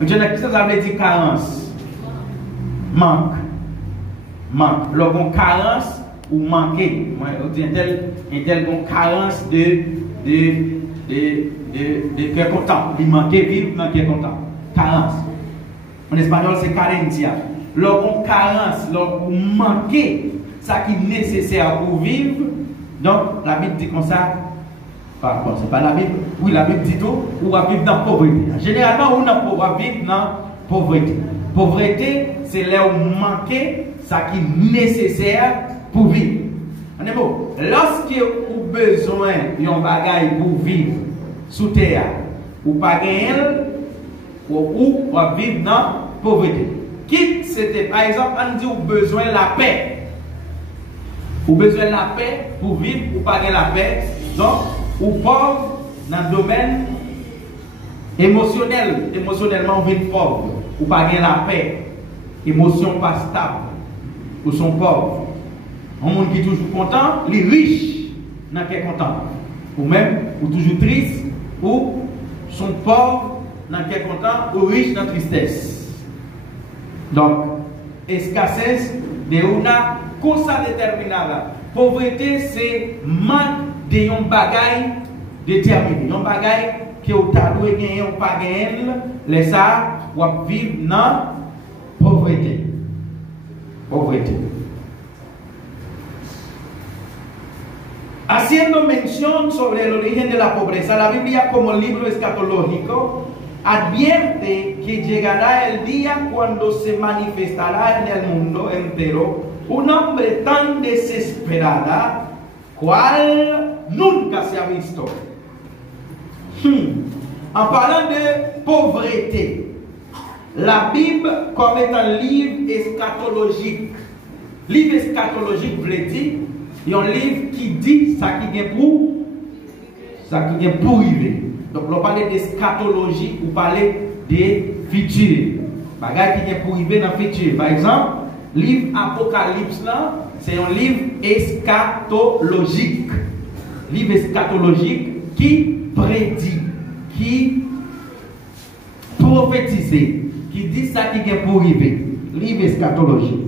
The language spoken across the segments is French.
Qu'est-ce que ça veut dire carence? Manque. Lorsqu'on carence ou manquer. On dit un tel carence de cœur content. Il manquait vivre dans cœur content. Carence. En espagnol, c'est carencia. Lorsqu'on carence, lorsqu'on manquer, ça qui est nécessaire pour vivre. Donc, la Bible dit comme ça. Pardon, c'est pas la Bible. Oui, la Bible dit tout. On va vivre dans la pauvreté. Généralement, on va vivre dans la pauvreté. Pauvreté, c'est là où manquer, ça qui est nécessaire pour vivre. Lorsque vous avez besoin d'un bagage pour vivre sous terre, ou pas gagner, ou va vivre dans la pauvreté. Quitte, c'était par exemple, on dit vous avez besoin de la paix. Vous avez besoin de la paix pour vivre, ou pas gagner la paix. Donc, ou pauvre dans le domaine émotionnel. Émotionnellement, vous êtes pauvre. Ou pas gagner la paix. Émotion pas stable. Ou sont pauvres. Un monde qui est toujours content, les riches n'a qu'à content. Ou même, ou toujours triste, ou sont pauvres n'a qu'à content, ou riches dans tristesse. Donc, escassez de une cause déterminada. Pauvreté, c'est manque de un bagage déterminé. Un bagage que vous avez gagné ou pas gagné, les ça, ou vivre dans pauvreté. Pauvreté. Haciendo mención sobre el origen de la pobreza, la Biblia como libro escatológico advierte que llegará el día cuando se manifestará en el mundo entero un hombre tan desesperada cual nunca se ha visto. En parlant de pauvreté, la Bible comme est un livre eschatologique. Livre eschatologique veut dire il y a un livre qui dit ça qui est pour arriver. Donc, on parle d'eschatologie ou parler des futurs. Bagage qui est pour arriver dans le futur. Par exemple, livre Apocalypse là, c'est un livre eschatologique. Livre eschatologique qui prédit, qui prophétise, qui dit ça qui est pour arriver. Livre eschatologique.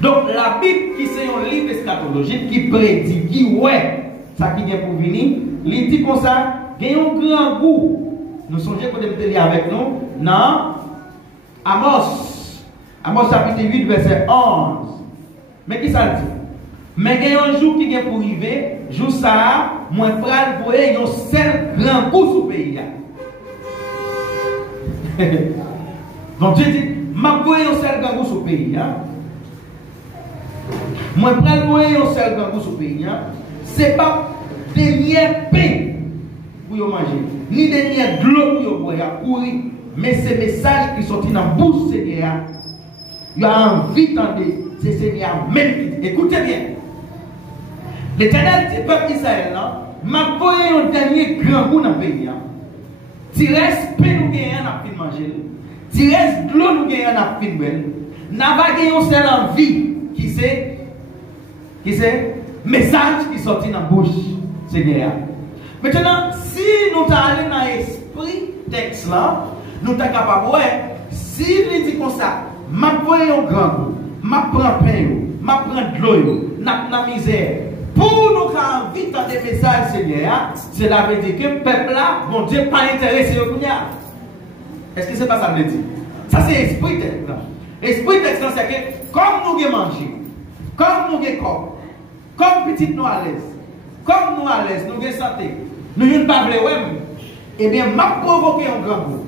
Donc la Bible qui c'est un livre eschatologique qui prédit, qui ouais, ça qui est pour venir, il dit comme ça, il y a un grand goût. Nous songeons qu'on est lire avec nous dans Amos chapitre 8 verset 11. Mais qui ça dit? Mais il y a un jour qui est pour arriver, jour ça, moi pral pour un seul grand goût sur le pays. Donc Dieu dit, ma pour un seul grand goût sur le pays. Moi, je prends un seul grand goût sur le pays. Ce n'est pas dernier pain pour manger, ni dernier de l'eau pour courir, mais c'est le message qui sorti dans la bouche du Seigneur. Il a envie d'entendre ce Seigneur même. Écoutez bien. L'Éternel dit, peuple d'Israël, m'a voyé un dernier grand goût dans le pays. Si reste pain, nous gagnons à fin manger. Si reste de l'eau, nous gagnons à fin boire. N'a pas gagné une seule envie qui c'est message qui sortit dans la bouche Seigneur. Maintenant, si nous allons dans l'esprit texte là, nous sommes capables de si il dit comme ça, ma voyez un grand goût, ma prend pain, ma prend de l'eau, n'a misère. Pour nous faire vite dans des messages Seigneur, cela veut dire que le peuple là, mon Dieu, pas intéressé au Seigneur. Est-ce que c'est pas ça que je dis? Ça c'est l'esprit texte. L'esprit texte c'est que comme nous avons mangé, comme nous avons corps, comme petit nous à l'aise, comme nous à l'aise, nous avons santé, nous n'avons pas voulu, eh bien, m'a provoqué un grand goût.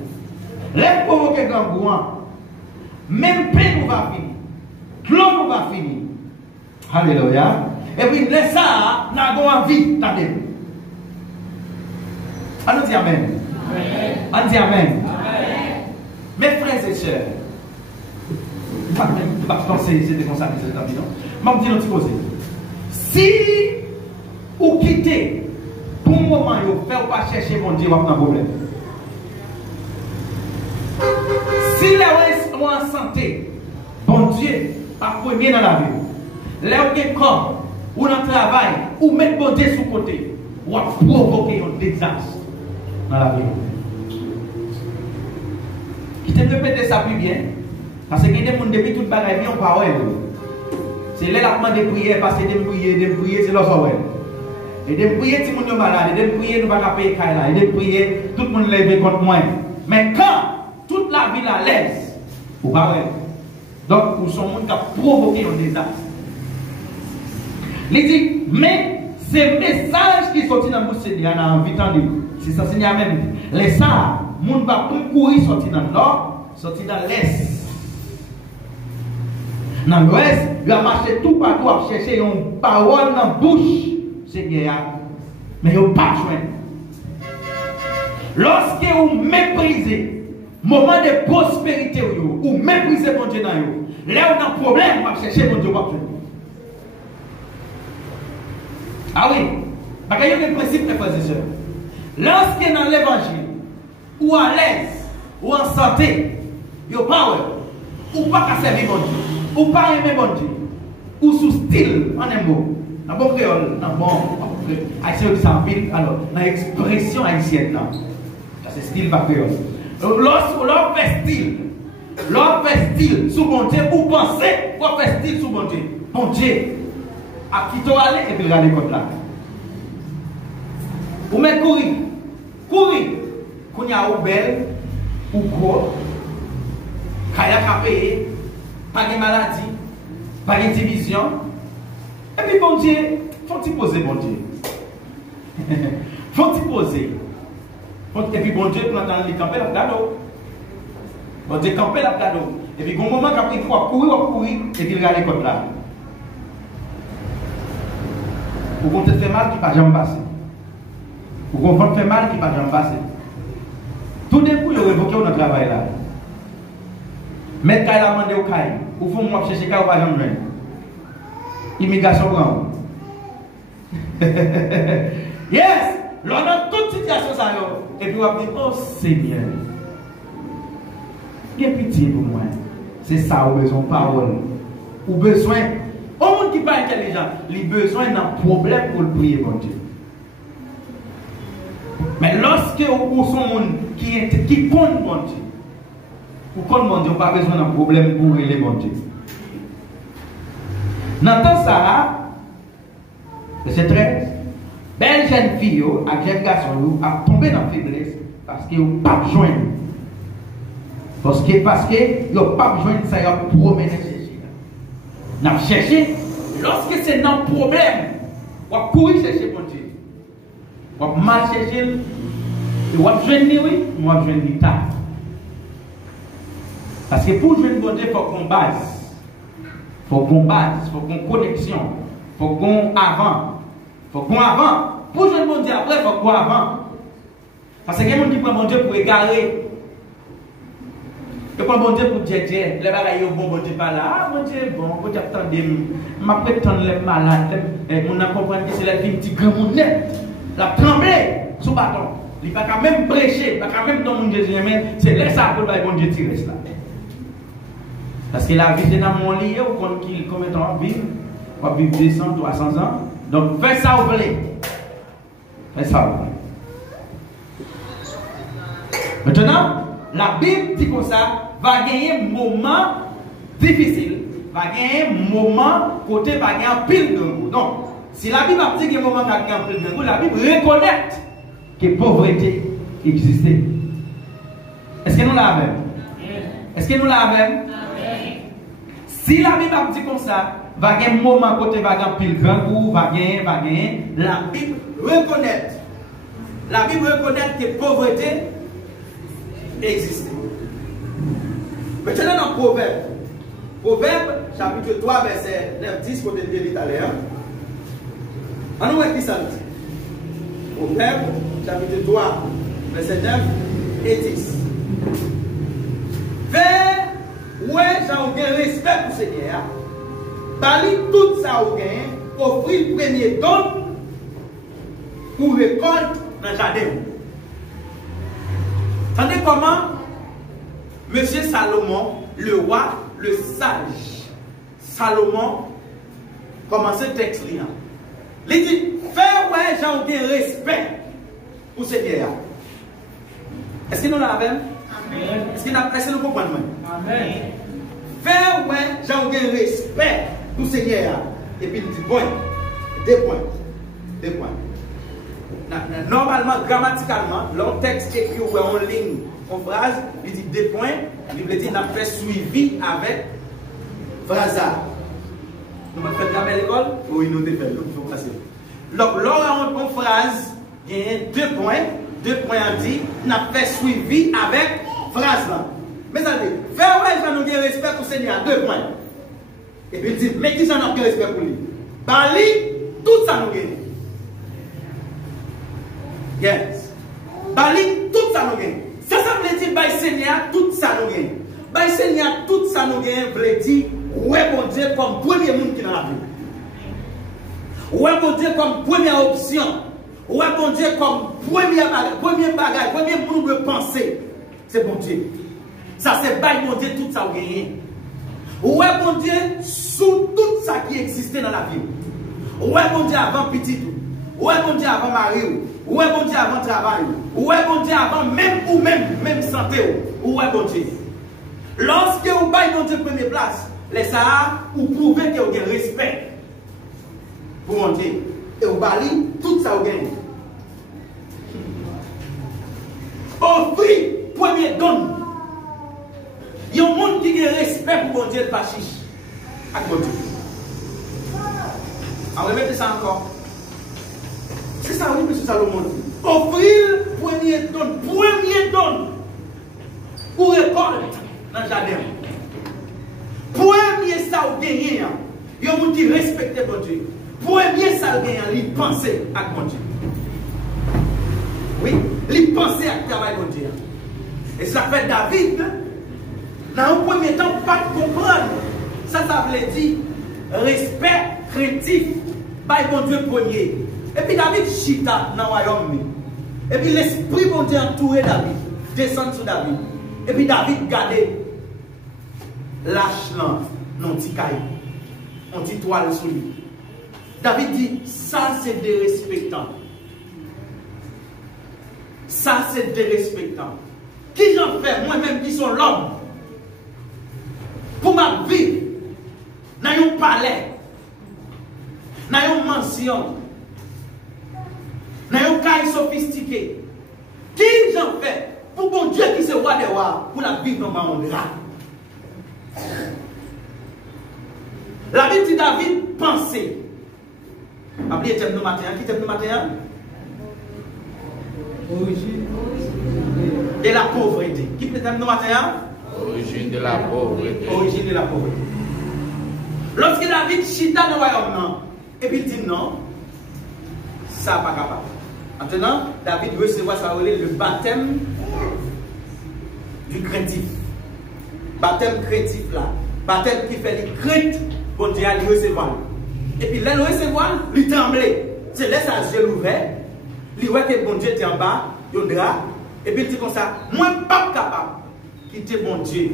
L'aime provoquer un grand goût, même pain nous va finir, l'eau nous va finir. Alléluia. Et puis, laisse ça, nous avons envie d'aller. On dit Amen. On dit Amen. Mes frères et sœurs, pas penser c'était comme ça que c'est non. Je vais vous dire une chose. Si vous quittez pour un moment, vous ne faites pas chercher mon Dieu, vous avez un problème. Si vous êtes en santé, bon Dieu, à premier dans la vie. Là où vous êtes corps, ou dans le travail, ou mettre bon Dieu sur le côté, vous provoquer un désastre dans la vie. Je te répète ça plus bien. Parce que il y a des gens depuis toute bagaille, on parle. C'est là la de prière parce que de prier, c'est l'autre. Et de prier, si nous sommes malades, et de prier, nous ne pouvons pas payer là. Et de prier, tout le monde lève contre moi. Mais quand toute la ville à l'aise, vous parlez. Donc, pour son monde qui a provoqué un désastre. Il dit, mais ces messages qui sont dans le Seigneur, on a envie d'entendre. C'est ça, Seigneur même. Les ça, le monde va courir, sortir dans le nord, sortir dans l'est. Dans l'ouest, il a marché tout partout à chercher une parole dans la bouche. Seigneur, mais il n'y a pas besoin. Lorsque vous méprisez le moment de prospérité, ou méprisez mon Dieu, là où on a un problème, on va chercher mon Dieu. Ah oui, parce qu'il y a des principes, mes frères et sœurs. Lorsque dans l'évangile, ou à l'aise, ou en santé, il n'y a pas ou pas qu'à servir mon Dieu, ou pas aimer mon Dieu, ou sous style, en un mot. Dans bon créole, dans bon haïtien qui s'empile, alors, dans l'expression haïtienne, c'est style pas créole. L'on fait style sous bon Dieu, ou pensez, ou fait style sous bon Dieu. Bon Dieu, à qui tu aller et puis regarder comme là. Ou met courir, qu'on y a ou belle, ou gros, kaya ka payer, pas de maladie, pas de division. Et puis bon Dieu, faut-il poser bon Dieu? Faut-il poser? Et puis bon Dieu, pour entendre les camper la cadeau. Bon Dieu, camper la cadeau. Et puis, au moment qu'il faut courir, et puis regarder comme là. Ou qu'on te fait mal, qui ne va jamais passer. Ou qu'on te fait mal, qui ne va jamais passer. Tout d'un coup, il a révoqué notre travail là. Mettre Kaï la mandé au Kaï. Ou faut moi chercher Kaï ou pas jamais joindre. Immigration grande. Yes! L'on a toute situation ça. Et puis on va dire, oh Seigneur, il y a pitié pour moi. C'est ça, ou besoin de parole. Ou besoin. Au monde qui n'est pas intelligent, il a besoin d'un problème pour le prier, mon Dieu. Mais lorsque vous son monde qui compte, mon Dieu, ou compte, mon Dieu, on n'a pas besoin d'un problème pour les mon Dieu. Dans ça, verset 13, belle jeune fille, avec jeune garçon, a tombé dans la faiblesse parce qu'ils n'ont pas besoin. Parce qu'ils n'ont pas besoin de ça, ils ont promené chercher. N'a cherché, lorsque c'est un problème, on va courir chercher mon Dieu. On va mal chercher, on va joindre oui, on va joindre l'État. Parce que pour joindre mon Dieu, il faut qu'on base. Il faut qu'on base, il faut qu'on connexion, il faut qu'on avant. Il faut qu'on avant. Pour jouer mon Dieu après, il faut qu'on avant. Parce que les gens qui prennent mon Dieu pour égarer. Ils prennent mon Dieu pour dire, les bagailles sont bon, mon Dieu pas là. Ah, mon Dieu, bon, mon Dieu attendez, je prétends les malades. On a compris que c'est la vie petit grand monde. La tremblée sous bâton. Il ne va pas même prêcher, il ne va pas même dans mon Dieu, c'est là ça pour le bon Dieu tirer cela. Parce que la vie c'est dans mon lit, ou combien de temps on vit? On va vivre 200, 300 ans. Donc fais ça au blé. Fais ça au blé. Maintenant, la Bible dit comme ça, va gagner un moment difficile, va gagner un moment côté va gagner un pile de goût. Donc, si la Bible a dit qu'il y a un moment qui a gagné un pile de goût, la Bible reconnaît que la pauvreté existait. Est-ce que nous l'avons? Est-ce que nous l'avons? Si la Bible a dit comme ça, va gagner un moment côté va gagner un pile de goût, va gagner, la Bible reconnaît. La Bible reconnaît que la pauvreté existait. Maintenant dans Proverbe, chapitre 3, verset 9, 10, pour te dire l'Italien. On nous voit qui ça dit. Proverbe, chapitre 3, verset 9 et 10. Fais, ouais, j'ai un respect pour le Seigneur. Bali tout ça au gain, offrir le premier don pour récolte dans le jardin. Entendez comment Monsieur Salomon, le roi, le sage, Salomon, commence ce texte-là. Il dit, fais ouais, j'ai un respect pour ce Seigneur. Est-ce que nous l'avons? Est-ce qu'il a pressé le comprendre? Amen. Faire, ouais, j'ai un respect pour le Seigneur. Et puis, il dit, point. 2 points. 2 points. Normalement, grammaticalement, le texte écrit en ligne, en phrase, il dit 2 points. Il veut dire, on a fait suivi avec phrase. Nous avons fait jamais à l'école? Oui, nous avons fait. Nous avons passé. Donc, là, on a une phrase, il y a 2 points. 2 points on dit, on a fait suivi avec phrase là. Mais ça dit, faire ouais, ça nous donne respect pour le Seigneur, 2 points. Et puis il dit, mais qui ça n'a pas respect pour lui? Bali, tout ça nous gagne. Yes. Bali, tout ça nous gagne. Ça veut dire, bah, Seigneur, tout ça nous gagne. Bah, Seigneur, tout ça nous gagne, veut dire, ouais, bon Dieu, comme premier monde qui est dans la vie. Ouais, bon Dieu, comme première option. Ouais, bon Dieu, comme premier bagage, premier monde de penser. C'est bon Dieu. Ça, c'est pas bon Dieu, tout ça vous gagnez. Ouais, bon Dieu, sous tout ça qui existait dans la vie. Ouais, bon Dieu, avant petit tout. Ouais, bon Dieu, avant mari. Ouais, bon Dieu, avant travail. Ouais, bon Dieu, avant même ou même santé. Ouais, bon Dieu. Lorsque vous baillez bon Dieu première place, les ça, vous prouvez que vous avez respect pour mon Dieu. Et vous baillez tout ça vous gagnez. Offrir premier don. Il y a un monde qui a respect pour mon Dieu, le pachiche. Avec mon Dieu. On va remettre ça encore. C'est ça, oui, M. Salomon. Offrir premier don. Pour récolte dans le jardin. Premier ça ou gagner. Il y a un monde qui respecte mon Dieu. Premier ça ou gagner, il pense à mon Dieu. Oui, il pense à travail mon Dieu. Et ça fait David. Dans un premier temps, pas comprendre. Ça veut dire respect craintif. By bon Dieu premier. Et puis David chita dans le royaume. Et puis l'esprit bon Dieu entouré David. Descend sur David. Et puis David gardait lâche là, non petit caille. On dit toile sur lui. David dit, ça c'est dérespectant. Ça c'est dérespectant. Qui j'en fais, moi-même qui sont l'homme, pour ma vie, dans un palais, dans une mansion, dans un caille sophistiqué. Qui j'en fais pour bon Dieu qui se roi des rois, pour la vivre dans mon drap. La vie de David pensait. Appelez thème de matin. Qui thème de matin? Origine de la pauvreté. Qui peut thème de matin? Origine de la pauvreté. Origine de la pauvreté. Lorsque David chita dans le royaume, et puis il dit non, ça n'est pas capable. Maintenant, David recevoir ça le baptême du craintif. Baptême craintif là. Baptême qui fait les craintes pour Dieu à recevoir. Et puis là, le recevoir, il tremblait. C'est là ça yeux ouvert. Il voit que bon Dieu était en bas, il y a un drap. Et puis il dit comme ça, moi pas capable de quitter bon Dieu.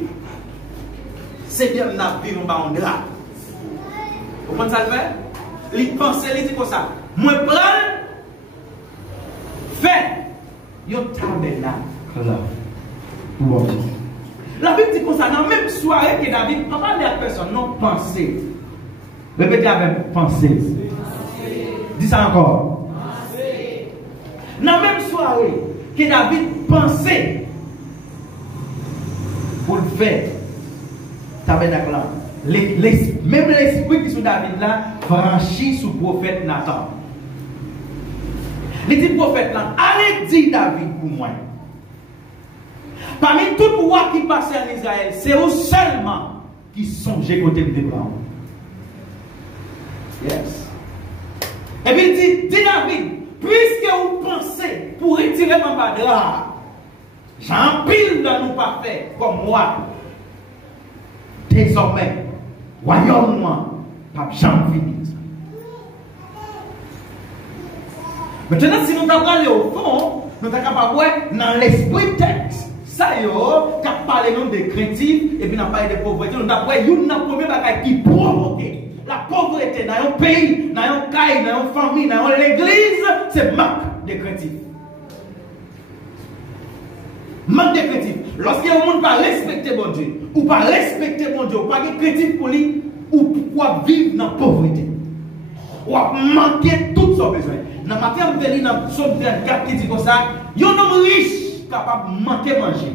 C'est bien la vie en bas en drap. Vous comprenez ça le fait? Il pensait, il dit comme ça, moi prends, fait, il y a un tabernacle. La Bible dit comme ça, dans la même soirée que David, pas mal de personnes n'ont pensé. Répétez la même pensée. Dis ça encore. Dans la même soirée que David pensait pour le faire, tabernacle là. Même l'esprit qui est sur David là, franchit sous le prophète Nathan. Il dit prophète là, allez dire David pour moi. Parmi tout roi qui passait en Israël, c'est eux seulement qui songeaient côté de Abraham. Yes. Et puis il dit, David, puisque vous pensez pour retirer mon badra, j'en pile dans nous parfaits comme moi. Désormais, royaume moi, pas jamais fini. Maintenant, si nous avons allé au fond, nous sommes capables de voir dans l'esprit texte. Ça y est, qui a parlé de craintif et puis n'a parlé de pauvreté. Nous avons vu une première bagaille qui provoque la pauvreté dans un pays, dans un caille, dans une famille, dans l'église, c'est manque de craintif. Manque de craintif. Lorsque le monde pas respecter bon Dieu, ou pas respecter bon Dieu, ou pas de critique pour lui, ou pourquoi vivre dans la pauvreté. Ou manquer tout son besoin. Dans ma terre, vous allez dans Psaume 34 qui dit comme ça, il y a un homme riche capable de manquer manger.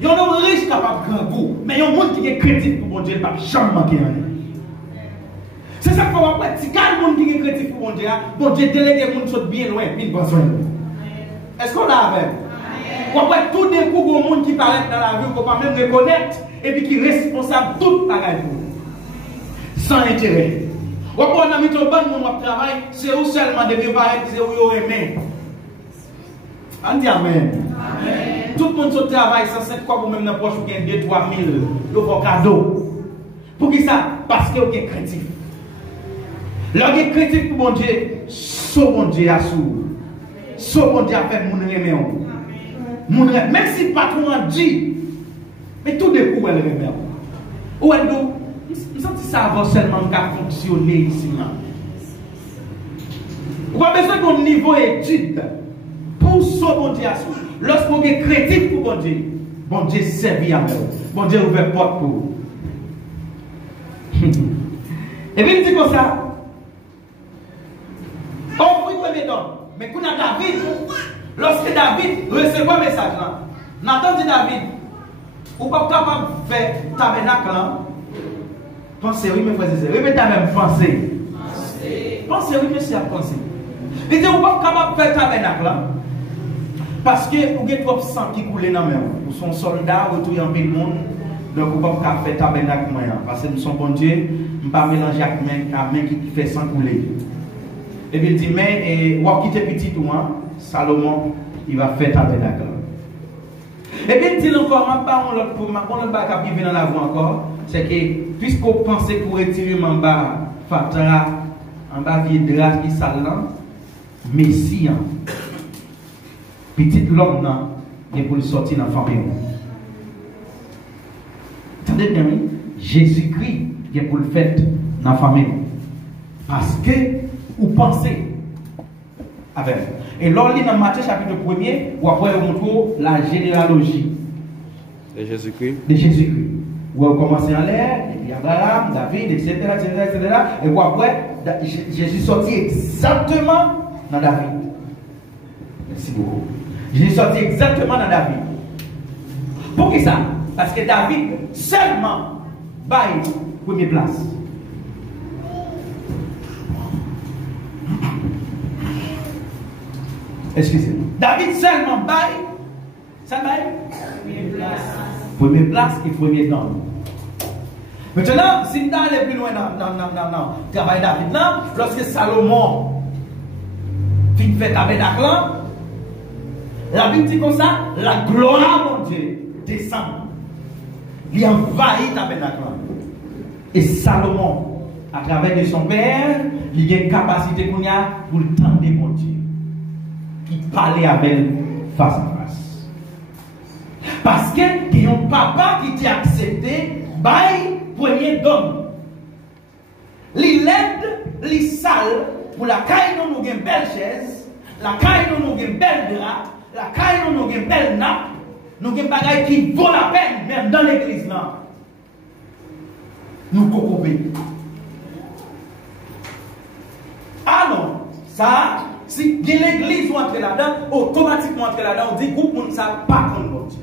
Il y a un homme riche capable de grand goût. Mais il y a un monde qui est critique pour bon Dieu, il ne peut jamais manquer rien. C'est ça qu'on va faire. Si quand le monde qui est critique pour bon Dieu délègue le monde saute bien loin, il ne besoin. Est-ce qu'on a avec? On va tout d'un coup, le monde qui paraît dans la vie, qu'on va même reconnaître, et puis qui est responsable de tout pareil pour nous. Sans intérêt. On va mettre au bon monde de travail, c'est où seulement de préparer, c'est où il y a aimé. On dit Amen. Tout le monde se travaille, ça c'est quoi pour même dans la poche, vous gagnez 2-3 000 euros cadeau. Pour qui ça? Parce que vous êtes critique. Lorsque vous êtes critique pour bon Dieu, so bon Dieu a sous. So bon Dieu a fait mon remet. Même si le patron a dit, mais tout d'un coup elle remet. Ou elle dit, je sens que ça va seulement fonctionner ici. Vous avez besoin d'un niveau étude pour so bon Dieu a sous. Lorsque vous êtes critique pour bon Dieu servit à vous. Bon Dieu ouvre porte pour vous. Et puis il dit comme ça. Oh oui, premier don. Mais quand David, lorsque David recevait un message là, Nathan dit David, ou pas capable de faire tabernacle là. Pensez, oui, mes frères et sœurs. Répétez même, pensez. Pensez, oui, monsieur, pensez. Il dit, ou pas capable de faire tabernacle là. Parce que vous avez trop de sang qui coule dans la main. Vous sont soldats, vous êtes en pays de monde. Donc vous ne pouvez pas faire tabernacle. Parce que nous sommes bon Dieu, nous ne pouvons pas mélanger avec la main qui fait sang couler. Et puis il dit, mais vous quittez petit tout, Salomon, il va faire tabernacle. Et puis il dit encore, pour ma qui vient dans la voie encore, c'est que puisque vous pensez pour retirer mon bas, Fatra, en bas Viedra qui salant, Messie, petit l'homme, il est pour sortir dans la famille. Attendez bien, Jésus-Christ est pour le faire dans la famille. Parce que vous pensez avec. Et lors dans Matthieu chapitre 1er, vous après vous montre la généalogie de Jésus-Christ. De Jésus-Christ. Vous commencez en l'air, et puis Abraham, David, etc. Et vous après, Jésus sorti exactement dans David. Merci beaucoup. Jésus sorti exactement dans David. Pour qui ça? Parce que David seulement baille première place. Excusez-moi. David seulement baille. Ça baille? Première place. Première place et premier temps. Maintenant, si nous allons plus loin dans le travail de David, lorsque Salomon finit fait tabernacle, la Bible dit comme ça, la gloire de Dieu descend. Il envahit le tabernacle. Et Salomon, à travers de son père, il a une capacité pour le temps de mon Dieu. Qui parlait avec elle face à face. Parce que il y a un papa qui t'a accepté, bail premier d'homme. Il l'aide, il sale, pour la caille nous avons une belle chaise, la caille nous avons une belle drap, la caille nous avons une belle nappe, nous avons des bagailles qui vaut la peine, même dans l'église là. Nous cocobé. Ah non, ça, si l'église ou entrer là-dedans, automatiquement entrer là-dedans, on dit groupe monde ça pas contre bon Dieu.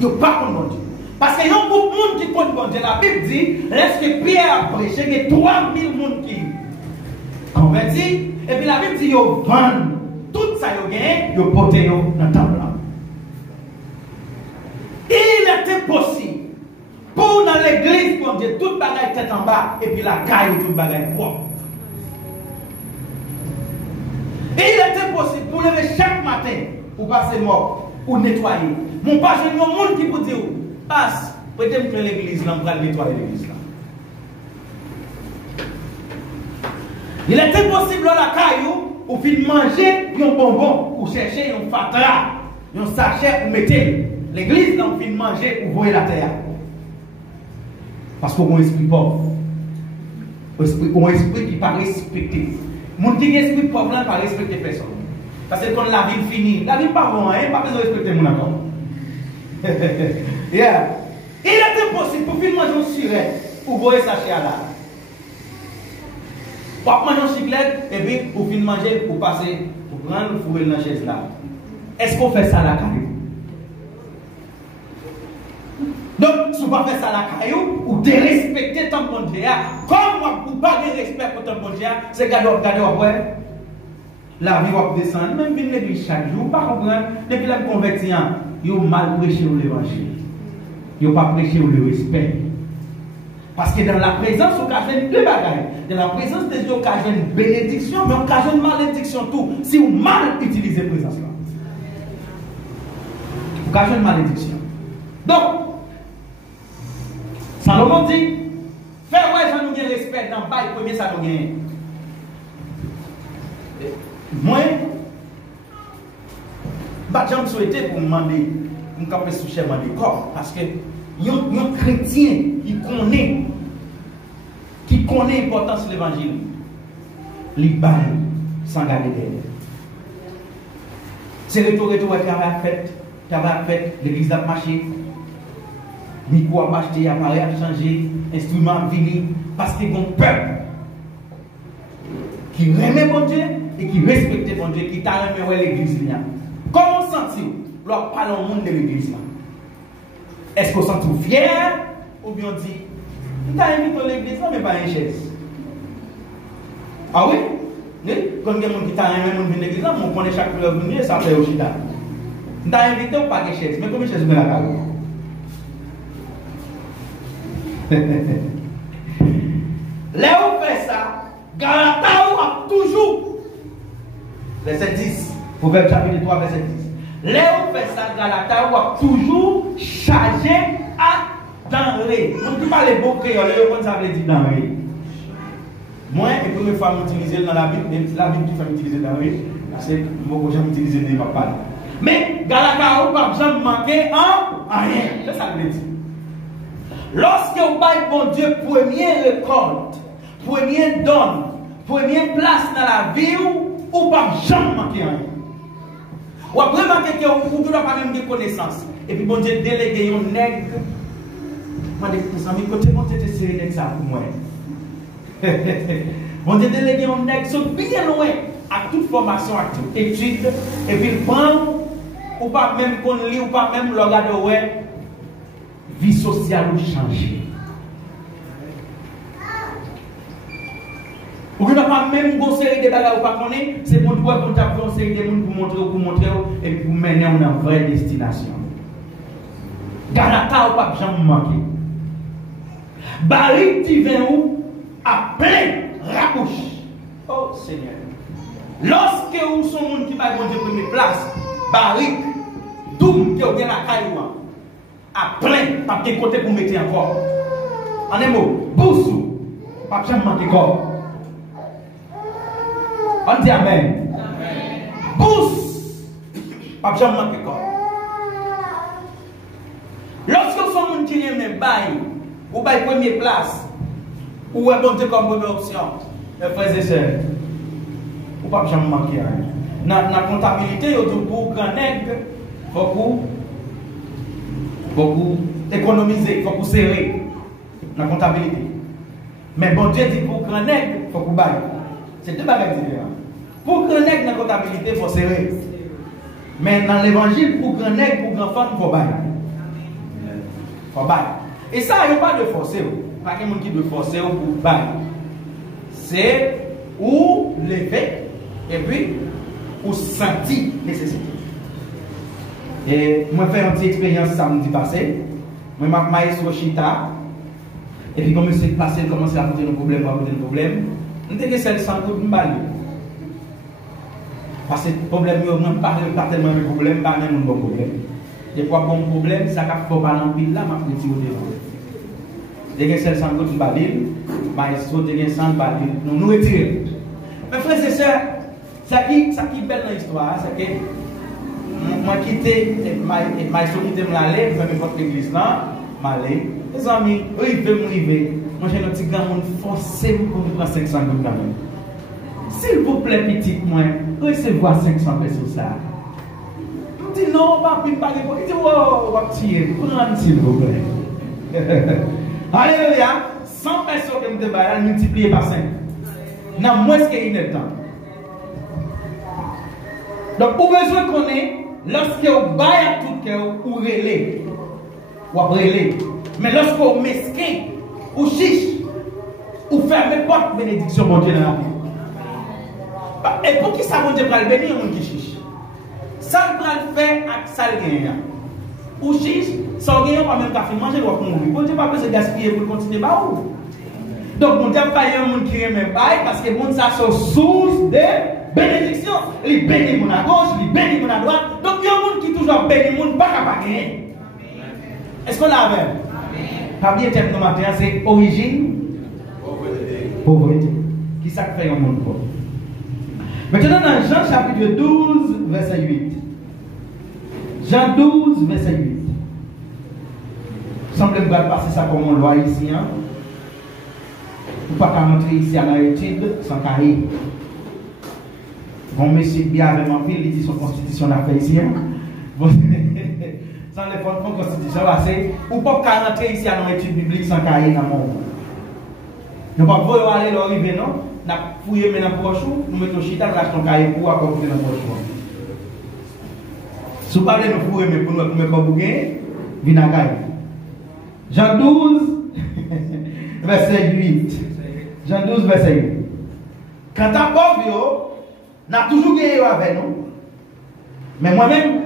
Yo pas contre bon Dieu. Parce que y a un groupe monde qui contre bon Dieu. La Bible dit, lorsque Pierre a prêché, il y a 3000 personnes qui convertis, et puis la Bible dit, yo vendent tout ça yo gagne, yo porté yo dans le temple là. Il était possible pour dans l'église pour dire toute bagaille tête en bas et puis la caille toute bagaille propre. Et il était possible pour lever chaque matin pour passer mort ou nettoyer. Mon pas j'ai un monde qui peut dire passe, peut-être que l'église là on va nettoyer l'église là. Il était possible dans la caillou ou fin manger un bonbon ou chercher un fatra, un sachet pour mettre l'église là on fin manger ou voyer la terre. Parce qu'on a un esprit pauvre. Un esprit qui n'est pas respecté. Mon qui a un esprit pauvre, ne pas respecter personne. Parce que quand la vie finit, la vie n'est pas bon, pas besoin de respecter mon accord. Yeah. Il est impossible pour finir manger un siret ou boire sachet à la. Pour manger un chiclette et puis pour finir manger, pour passer, pour prendre le fourré dans la chaise là. Est-ce qu'on fait ça à la caillou? Donc, si vous ne faites pas ça à la caillou, ou de respecter ton bon Dieu, comme vous ne pas de respect pour ton bon Dieu, c'est garder après. La vie va descendre, même venir l'église chaque jour, pas comprendre, depuis la converti, ils ont mal prêché l'évangile. Ils n'ont pas prêché le respect. Parce que dans la présence, on a deux bagages. Dans la présence de Dieu, on a une bénédiction, mais on a une malédiction tout. Si vous mal utilisez la présence là. On a une malédiction. Donc, Salomon dit, faire ouais, ça nous gagne respect dans le bail premier, ça nous gagne. Moi, je me souhaité pour me demander, pour me camper sous chez moi des corps, parce que un chrétien qui connaît l'importance de l'évangile, il baille sans garder derrière. C'est retour qui avait fait, l'église a marché, micro a acheté, appareil a changé, instrument vini, parce qu'il y a un peuple qui remet bon Dieu et qui respecte bon Dieu, qui t'a remis l'église. Comment sentez-vous lorsqu'on parle au monde de l'église? Est-ce qu'on s'en trouve fier ou bien on dit, on t'a invité à l'église, mais pas une chaise? Ah oui? Quand il y a des gens qui t'a invité à l'église, on connaît chaque couleur venir, ça fait au chita. On t'a invité ou pas de chaise? Mais combien de chaises vous avez la carrière? Là où on fait ça, Galataou a toujours, verset 10, Proverbe chapitre 3, verset 10. Là où on fait ça, Galataou a toujours chargé à denrée. On ne peut pas les beaux créoles, on ça veut dire denrée. Moi, la première fois que j'utilise dans la Bible, même si la Bible qui fait utiliser denrée, c'est que je ne jamais utiliser des papas. Mais Galataou ne va jamais manquer en rien. C'est ça que je veux dire. Lorsque vous baillez bon Dieu, première récolte, première donne, première place dans la vie, ou pas jamais manquer rien. Ou après manquer que vous ne doit pas même de connaissance. Et puis bon Dieu délégué un nègre. Moi, mes amis, côté bon Dieu, c'est serré ça pour moi. Bon Dieu délégué un nègre, sont bien loin à toute formation, à toute étude. Et puis prendre, ou pas même qu'on lit, ou pas même le regarder, ouais. Vie sociale ou changer. Ou ne pas même une série de bagages ou pas connaître, c'est pour toi pour t'apprendre une série de monde pour montrer et pour mener à une vraie destination. Galata ou pas jamais manquer. Barik divin ou à plein racouche. Oh Seigneur. Lorsque vous sont monde qui va prendre première place, barik, doum que vous bien la cailloua. À plein, pas de côté pour mettre encore. En un mot, boussou, pas jamais manquer corps. On dit Amen. Bousse, pas jamais manquer corps. Lorsque vous sont monde qui aime bail, ou bail première place, ou est bon Dieu comme première option, frères et sœurs, ou pas jamais manquer rien. Dans la comptabilité, il y a pour grand nègre, beaucoup économiser, il faut qu'on serrer la comptabilité. Mais bon Dieu dit pour grand nègre, il faut qu'on baille. C'est deux bagages différents. Pour grand nègre, la comptabilité, il faut serrer. Mais dans l'évangile, pour grand nègre, pour grand femme, il faut bailler. Il faut bailler. Et ça, il n'y a pas de forcer. Pas quelqu'un qui doit forcer pour bailler. C'est ou lever et puis ou sentir nécessité. Et moi, j'ai fait une petite expérience samedi passé. Moi, je suis sur Chita. Et puis, comme c'est passé, je commence à poser un problème, Je suis celle sans coup de balle. Parce que le problème, je ne pas tellement de problème, pas même un bon problème. Des fois, bon problème, ça ne faut pas dans le pile là, je vais tirer au devant. Dès que celle sans coup de balle, je vais sans balle. Nous retirons. Mes frères et sœurs, ça qui est belle dans l'histoire, c'est que moi quitté ma solité me l'aller je vais porter l'église là m'aller les amis eux ils veulent m'arriver moi j'ai un petit grand monde forcé pour me prendre 500 quand même s'il vous plaît petit moi recevoir 500 pesos ça dit non, pas plus pas de il dit oh, on va tirer, prenez s'il vous plaît. Alléluia, 100 personnes qui me débarrassent, multipliées par 5. N'a moins qu'il y a un temps. Donc, vous besoin qu'on ait, lorsque vous baillez à tout cœur, vous relais. Ou relais. Mais lorsque vous mesquez, vous chiche, vous fermez pas de bénédiction pour Dieu dans la vie. Et pour qui ça va Dieu le bénir, on qui chiche? Ça va le faire avec ça le gagne. Ou chiche, sans gagne, pas même café manger, ou mourir. Bon Dieu pas besoin de gaspiller pour continuer par où? Donc, mon Dieu pas un monde qui remet bail parce que le monde ça sont source de bénédiction. Il bénit mon à gauche, il bénit mon à droite. Donc, il y a un monde qui toujours bénit mon pas capable de gagner. Est-ce qu'on l'a avec? Pas bien terme de matin, c'est origine, pauvreté. Qui ça fait un monde pauvre? Maintenant, dans Jean chapitre 12, verset 8. Jean 12, verset 8. Semble me passer ça comme on loi ici. Hein? Vous ne pouvez pas rentrer ici à l'étude sans carré. Bon, monsieur bien avec mon fils, il dit son constitution a fait ici. Hein? Bon, sans les fonds de constitution, vous ne pouvez pas rentrer ici à l'étude biblique sans carré dans le monde. Nous ne pouvons pas aller l'arriver, non? Nous avons fouillé dans le poche, nous mettons chita, nous achetons carré pour apporter dans le poche. Si vous parlez de nous fouiller, mais pour nous mettre un bouquet, venez à carré. Jean 12, verset 8. Jean 12, verset 8. Quand à pauvre, n'a toujours gagné avec nous. Mais moi-même,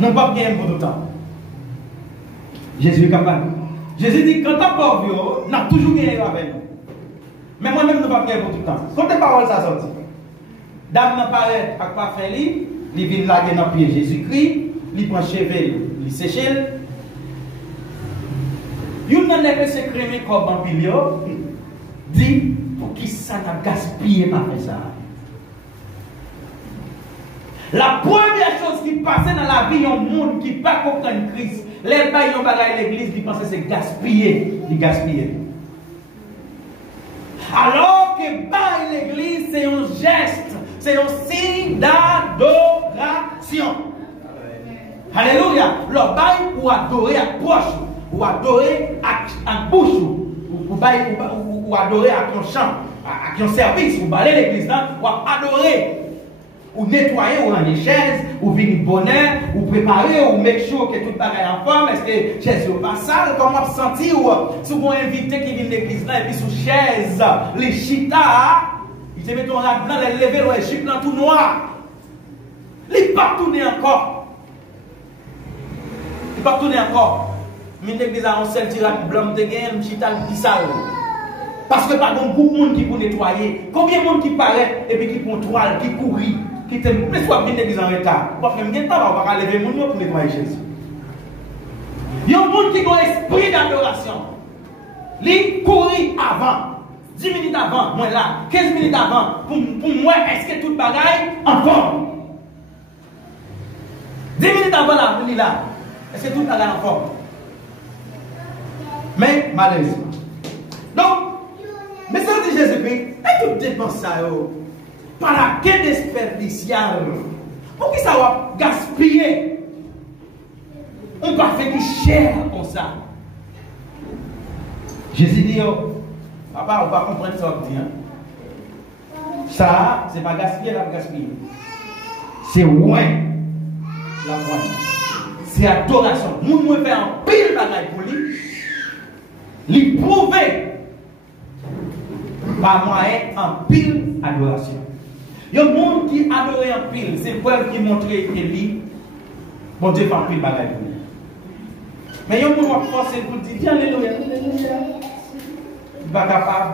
nous pas gagné pour tout le temps. Jésus est capable. Jésus dit, quand à pauvre, n'a toujours gagné avec nous. Mais moi-même, nous pas gagné pour tout le temps. Quand les paroles ça sorti. Dame n'a pas avec parfum, il vient laguer dans le pied Jésus-Christ, il prend cheveux, il sèche. Yon nan nèg se crémer comme en pilio dit pour qui ça n'a gaspillé pas fait ça. La première chose qui passait dans la vie d'un monde qui pas comprendre Christ, les bail yon bagay l'église qui pensait c'est gaspiller, il gaspiller. Alors que bail l'église c'est un geste, c'est un signe d'adoration. Alléluia. Le bail pour adorer à proche. Ou adorer à bouche, ou adorer à ton champ, à ton service, ou balayer l'église, ou adorer, ou nettoyer, ou rendre chaise, ou venir bonheur, ou préparer, ou make sure que tout le bagage en forme, est-ce que Jésus n'est pas sale, comment vous sentir, ou si vous invité qui vient l'église là, et puis sous chaise, les chita, ils te mettent là-dedans, les lever, les chita tout noir, ils ne pas tourner encore. Ils ne pas tourner encore. Mais l'église a un seul tirage blanc de gain, un chital qui sale. Parce que pas beaucoup de monde qui peut nettoyer. Combien de monde qui paraît et puis qui prend toile, qui courit, qui te mais soit bien l'église en retard. Parce que même pas on va lever mon pour nettoyer Jésus. Il y a un monde qui a un esprit d'adoration. Il courit avant. 10 minutes avant, moi là, 15 minutes avant, pour moi, est-ce que tout bagaille en forme? 10 minutes avant là, vous là, est-ce que tout bagaille en forme? Mais malheureusement. Donc, mais ça dit Jésus-Christ, et tout dépense ça, par la quête desperdiciale. Pour qui ça va gaspiller? On va faire du cher comme ça. Jésus dit, papa, on va comprendre ça. Ça, c'est pas gaspiller, la gaspiller. C'est ouais. La foi. C'est adoration. Nous nous faisons un pile bagaille pour lui. Lui prouver par moyen en pile adoration. Il y a un monde qui adore en pile, c'est preuve qui montre que lui, bon Dieu fait pile bagaille pour lui. Mais il y a un monde qui va forcer pour dire, tiens, alléluia, alléluia. Il n'est pas capable,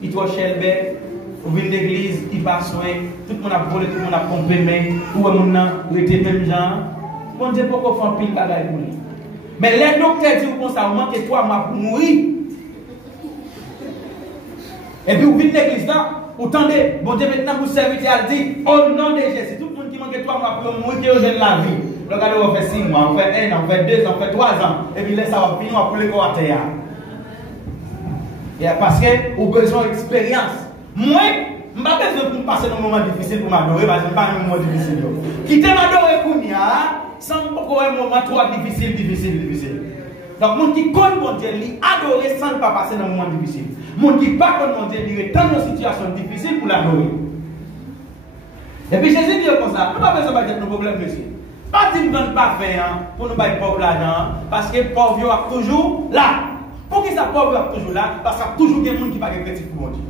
il doit chercher, il vient d'église, il passe soin, tout le monde a volé, tout le monde a pompé, mais où est mon nom, où était même gens. Bon Dieu, pourquoi faire pile bagaille pour lui? Mais les docteurs disent comme ça, au moins que toi, pour mourir. Et puis, vous venez de l'église là, vous tendez, bon Dieu, maintenant vous serviez, elle dit, au nom de Jésus, tout le monde qui manque de toi, pour mourir, que je la vie. Regardez, on fait 6 mois, on fait 1 an, on fait 2 ans, on fait 3 ans. Et puis là, ça va finir, on va couler à terre. Parce que vous avez besoin d'expérience. Moi, Je n'ai pas besoin de passer un moment difficile pour m'adorer, parce que je n'ai pas un moment difficile. Quitter m'adorer pour moi, sans un moment trop difficile. Donc, les gens qui connaissent mon Dieu, ils adorent sans pas passer dans un moment difficile. Les gens qui ne connaissent pas mon Dieu, ils sont dans une situation difficile pour l'adorer. Et puis Jésus dit comme ça, nous n'avons pas besoin de nos problèmes, monsieur. Pas dire que nous ne pas faire pour nous faire pauvre l'argent, parce que les pauvres sont toujours là. Pour qui ça pauvre est toujours là? Parce qu'il y a toujours des gens qui ne sont pas créatifs pour mon Dieu.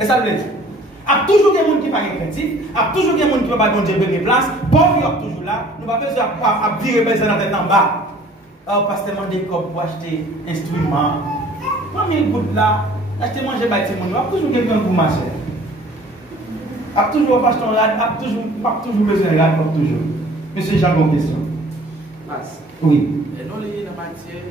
Et ça veut dire, il y a toujours des gens qui ne sont pas créatifs, il y a toujours des gens qui ne peuvent pas donner de place, pauvres sont toujours là, nous n'avons pas besoin de virer dans la tête en bas. Alors, pasteur m'a des corps pour acheter instruments. Moi, je gouttes là, acheter manger bâti mon, il y a toujours quelqu'un pour marcher. Il y a toujours acheté un rad, il y a toujours besoin de rad, toujours. Monsieur Jean, une question. Oui. Et nous, les dans matière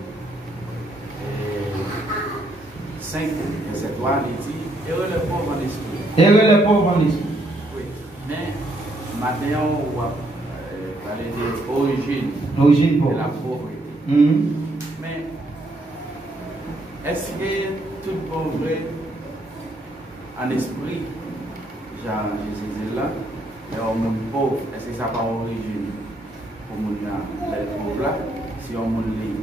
5, verset 3, il dit heureux les pauvres en esprit. Heureux les pauvres en esprit. Oui. Mais maintenant, on va parler de l'origine de la pauvreté. Mais est-ce que tout pauvre en esprit, genre Jésus dit là, et au monde pauvre, est-ce que ça n'a pas origine pour le monde pauvre là? Si on monde les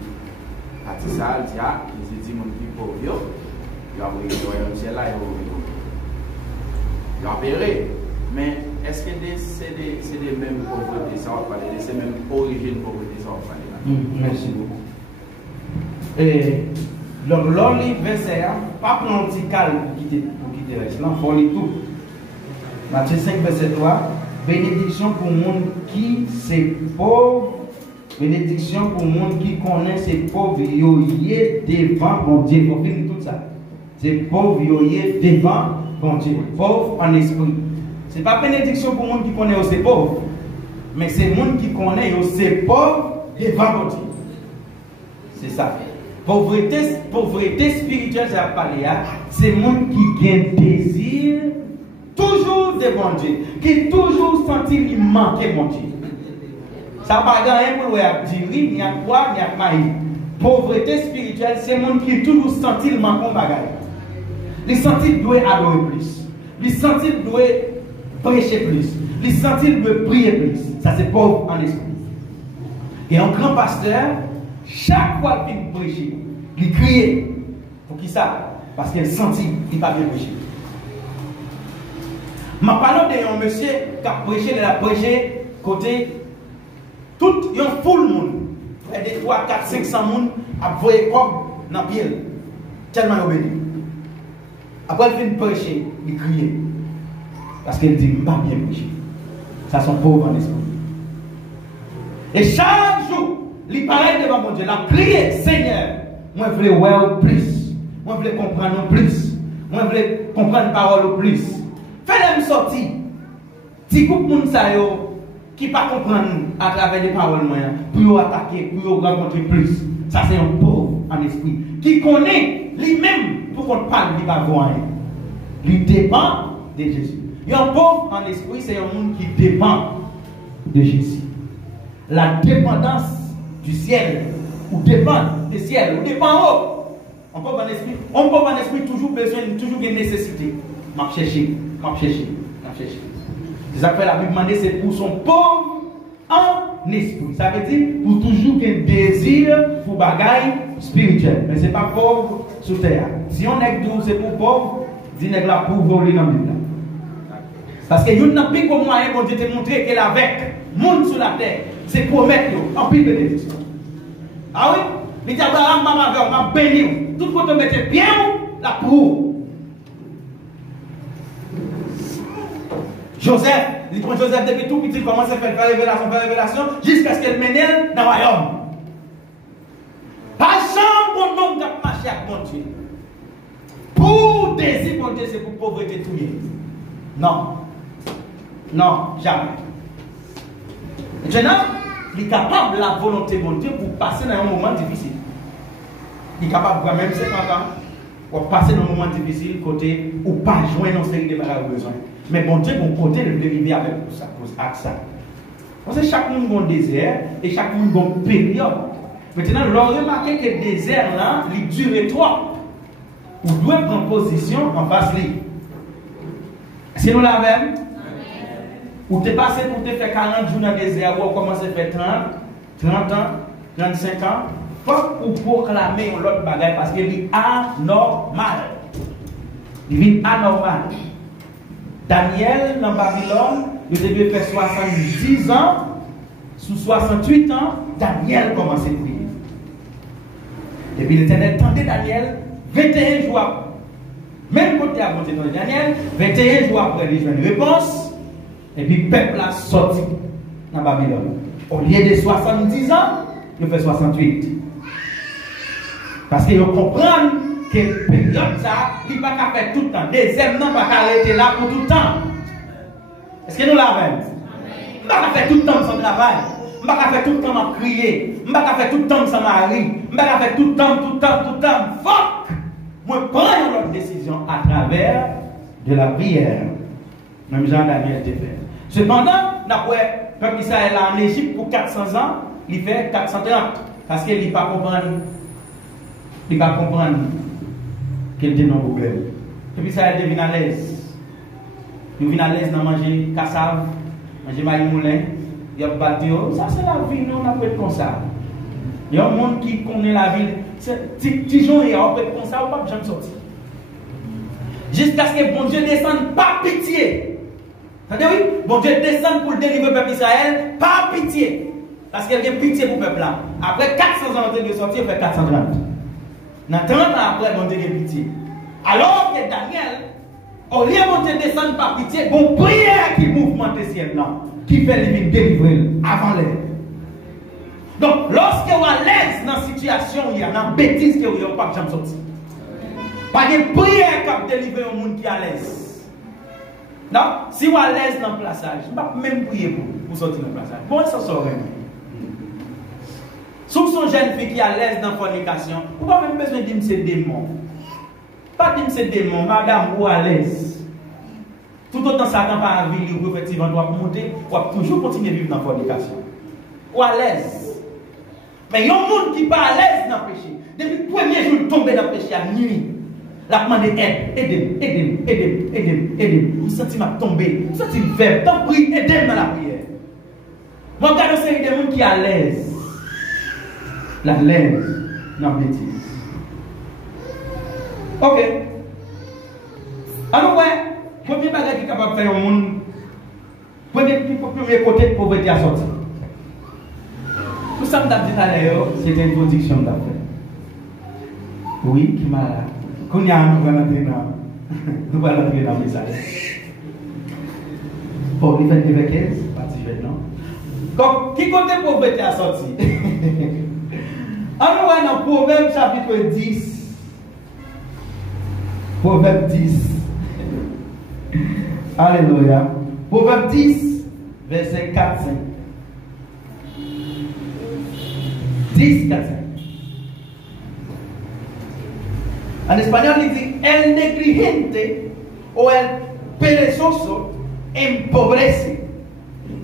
ça, il dit mon plus pauvre, il y a un ciel là, il y a opéré. Mais est-ce que c'est des mêmes pauvretés, ça va parler, c'est même origine pauvreté, ça va parler là? Merci beaucoup. Et lors du verset, pas prendre un petit calme pour quitter le reste, il faut lire tout. Matthieu 5, verset 3, bénédiction pour le monde qui c'est pauvre, bénédiction pour le monde qui connaît ces pauvres, yoyé devant mon Dieu. Vous finissez tout ça. C'est pauvre, yoyé devant mon Dieu. Pauvre en esprit. Ce n'est pas bénédiction pour le monde qui connaît aussi pauvre, mais c'est le monde qui connaît aussi pauvre devant mon Dieu. C'est ça. Pauvreté spirituelle, ça va parler, c'est le monde qui a un désir toujours devant Dieu, qui toujours senti qu'il manquait mon Dieu. Ça va pas rien pour dire, il n'y a quoi, il n'y a pas. Pauvreté spirituelle, c'est le monde qui toujours senti qu'il manque mon bagage. Il senti qu'il doit adorer plus. Il senti qu'il doit prêcher plus. Il senti qu'il doit prier plus. Ça, c'est pauvre en esprit. Et un grand pasteur, chaque fois qu'il prêchait, il criait. Pour qui ça? Parce qu'il sentit qu'il ne pas bien prêcher. Je parle d'un monsieur qui a prêché, il a prêché côté tout, il y a full monde. Il y a des 3, 4, 500 personnes à voyer comme dans le pied. Tellement il béni. Après, il vient prêcher, il criait. Parce qu'il dit, je ne pas bien prêcher. Ça, sont pauvres en esprit. Et chaque jour, il parlait devant mon Dieu, il a crié, Seigneur, moi je veux voir plus, moi je veux comprendre plus, moi je veux comprendre la parole plus. Fais-le me sortir. Si coupe moun sa yo qui pas comprendre à travers les paroles moyens, pour attaquer, pour rencontrer plus. Ça c'est un pauvre en esprit qui connaît lui-même pour qu'on parle, il va voir. Il dépend de Jésus. Un pauvre en esprit, c'est un monde qui dépend de Jésus. La dépendance du ciel, ou dépend du ciel, ou dépend haut. Un pauvre en esprit, toujours besoin, toujours une nécessité. M'a chercher. C'est ça que la Bible demande, c'est pour son pauvre en esprit. Ça veut dire pour toujours un désir pour bagaille spirituel. Mais ce n'est pas pauvre sur terre. Si on est doux, c'est pour pauvre, dis n'est pas pour voler dans la Bible. Parce que nous n'avons pas comme moyen pour te montrer qu'elle avec monde sur la terre, c'est pour mettre en pile bénédiction. Ah oui? Les diables, on va bénir. Tout le monde mettre bien la pour. Joseph, il prend Joseph depuis tout petit, commence à faire révélation, jusqu'à ce qu'elle mène dans le royaume. Pas jamais bon homme qui a marché avec mon Dieu. Pour désir, mon Dieu, c'est pour pauvreté tout le monde. Non. Non, jamais. Maintenant, il est capable de la volonté de mon Dieu pour passer dans un moment difficile. Il est capable de même 50 ans pour passer dans un moment difficile, côté ou pas joindre une série de bagages besoin. Mais mon Dieu, mon côté, de vivre avec ça. Parce que chaque monde a un désert et chaque monde a une période. Maintenant, l'on remarque que le désert là, il dure trop. Ou doit prendre position en face de lui. Est-ce que nous l'avons? Ou t'es passé pour te faire 40 jours dans le désert, ou commencer à faire 30 ans, 35 ans, faut ou proclamer l'autre bagaille parce qu'il est anormal. Il est anormal. Daniel dans Babylone, il devait faire 70 ans, sous 68 ans, Daniel commence à prier. Et puis l'Éternel tendait Daniel 21 jours après. Même côté à côté de Daniel, 21 jours après, il a une réponse. Et puis le peuple a sorti dans Babylone. Au lieu de 70 ans, il fait 68. Parce qu'ils comprennent que la période, ça, il ne va pas faire tout le temps. Deuxième, non, pas arrêter là pour tout le temps. Est-ce que nous l'avons? Il ne va pas faire tout le temps son travail. Il ne va pas faire tout le temps à crier. Il ne va pas faire tout le temps sans mari. Il ne va pas faire tout le temps. Fuck! Moi, prends une décision à travers de la prière. Même Jean-Daniel était fait. Cependant, d'après le peuple Israël en Égypte pour 400 ans, il fait 430. Parce qu'il ne va pas comprendre. Il ne va pas comprendre qu'il était dans le problème. Le peuple Israël devient à l'aise. Il vient à l'aise dans manger cassave, manger maïs moulin, il y a battu. Ça, c'est la vie, nous, on peut être comme ça. Il y a un monde qui connaît la vie. Petit jour, il y a un peu comme ça, on ne peut pas jamais sortir. Jusqu'à ce que bon Dieu descende par pitié. Entendez, oui? Bon Dieu descend pour délivrer le peuple d'Israël par pitié. Parce qu'il y a pitié pour le peuple là. Après 400 ans de sortir, il fait 430. Dans 30 ans après, bon Dieu a pitié. Alors que Daniel, au lieu de descendre par pitié, bon prière qui mouvement le ciel là, qui fait les délivrer avant l'air. Donc, lorsque vous êtes à l'aise dans la situation, il y a une bêtise que vous n'avez pas jamais sorti. Pas de prière qui a délivré un monde qui est à l'aise. Donc, si vous êtes à l'aise dans le plaçage, je ne vais pas même prier pour sortir dans le plaçage. Bon, ça sort vraiment. Si vous êtes jeune fille qui est à l'aise dans la fornication, vous n'avez pas même besoin de dire que c'est démon. Pas dire que c'est démon, madame, vous à l'aise. Tout autant Satan par la vie, vous effectivement doit monter, vous doit toujours continuer à vivre dans la fornication. Ou à l'aise. Mais il y a un monde qui n'est pas à l'aise dans le péché. Depuis le premier jour, il tombe dans le péché à nuit. La demande est aidez-moi. Vous sentez m'a tomber. Vous sentez le verbe. Tant prie, aidez-moi dans la prière. Moi, regarde une série de monde qui est à l'aise. La l'aise dans la bêtise. Ok. Alors, ouais, premier bagage qui est capable de faire un monde. Premier côté de pauvreté à sortir. Tout ça que je dit à l'heure, c'est une introduction d'après. Oui, qui m'a là. Quand il y a un nouvel entraîneur, nous allons entrer dans le message. Bon, il fait des veilleuses, parti jeune, non? Donc, qui côté pauvreté a sorti? Alors, on dans Proverbe chapitre 10. Proverbe 10. Alléluia. Proverbe 10, verset 4, 5. 10, 4, 5. En español dice, el negligente o el perezoso empobrece.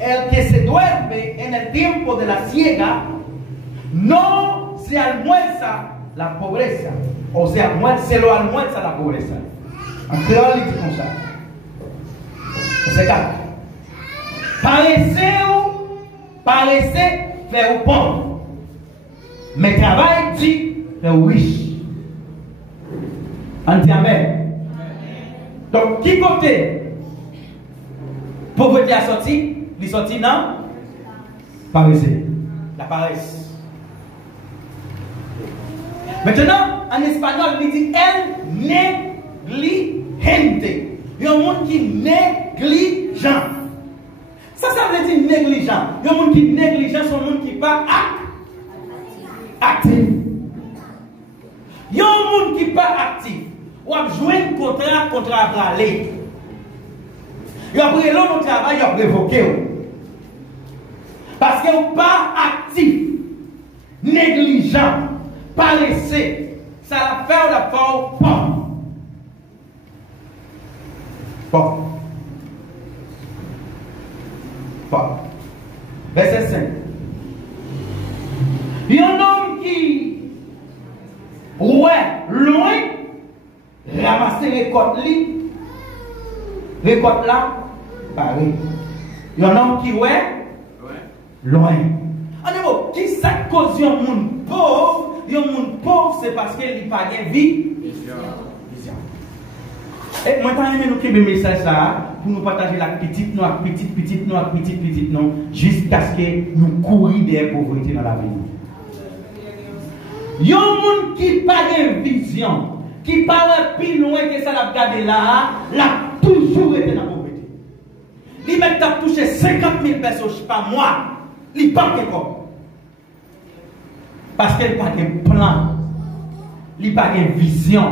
El que se duerme en el tiempo de la siega no se almuerza la pobreza. O se lo almuerza la pobreza. En créole, il dit comme ça. C'est 4. Paraissez faire pauvre. Mais travail dit faire riche. On dit amen. Donc, qui côté pauvreté a sorti? Il sorti dans paresse. La paresse. Maintenant, en espagnol, il dit el negligente. Il y a un monde qui est négligent. Ça veut dire négligent. Il y a un monde qui est négligent, c'est un monde qui n'est pas actif. Il y a un monde qui n'est pas actif. Ou a joué un contrat à aller. Il a pris l'autre travail, il a révoqué. Parce qu'il n'est pas actif, négligent, paresseux. Ça la fait ou la forme pas. Bon. Bon. Verset 5. Il y a un homme qui, ouais, loin, ramasser les côtes, récolte là, pareil. Il y en a qui ouais, loin. En gros, qui ça cause un monde pauvre? Un monde pauvre, c'est parce qu'il n'a pas de vie. Et moi, je vais nous créer un message là pour nous partager la petite noire, petite noire, petite noire, jusqu'à ce que nous courions des pauvretés dans la vie. Il y a un monde qui n'a pas de vision, qui parle plus loin que ça l'a regardé là, l'a toujours été dans la pauvreté. Il m'a touché 50 000 personnes par mois, il n'a pas de corps. Parce qu'il n'a pas de plan, il n'a pas de vision,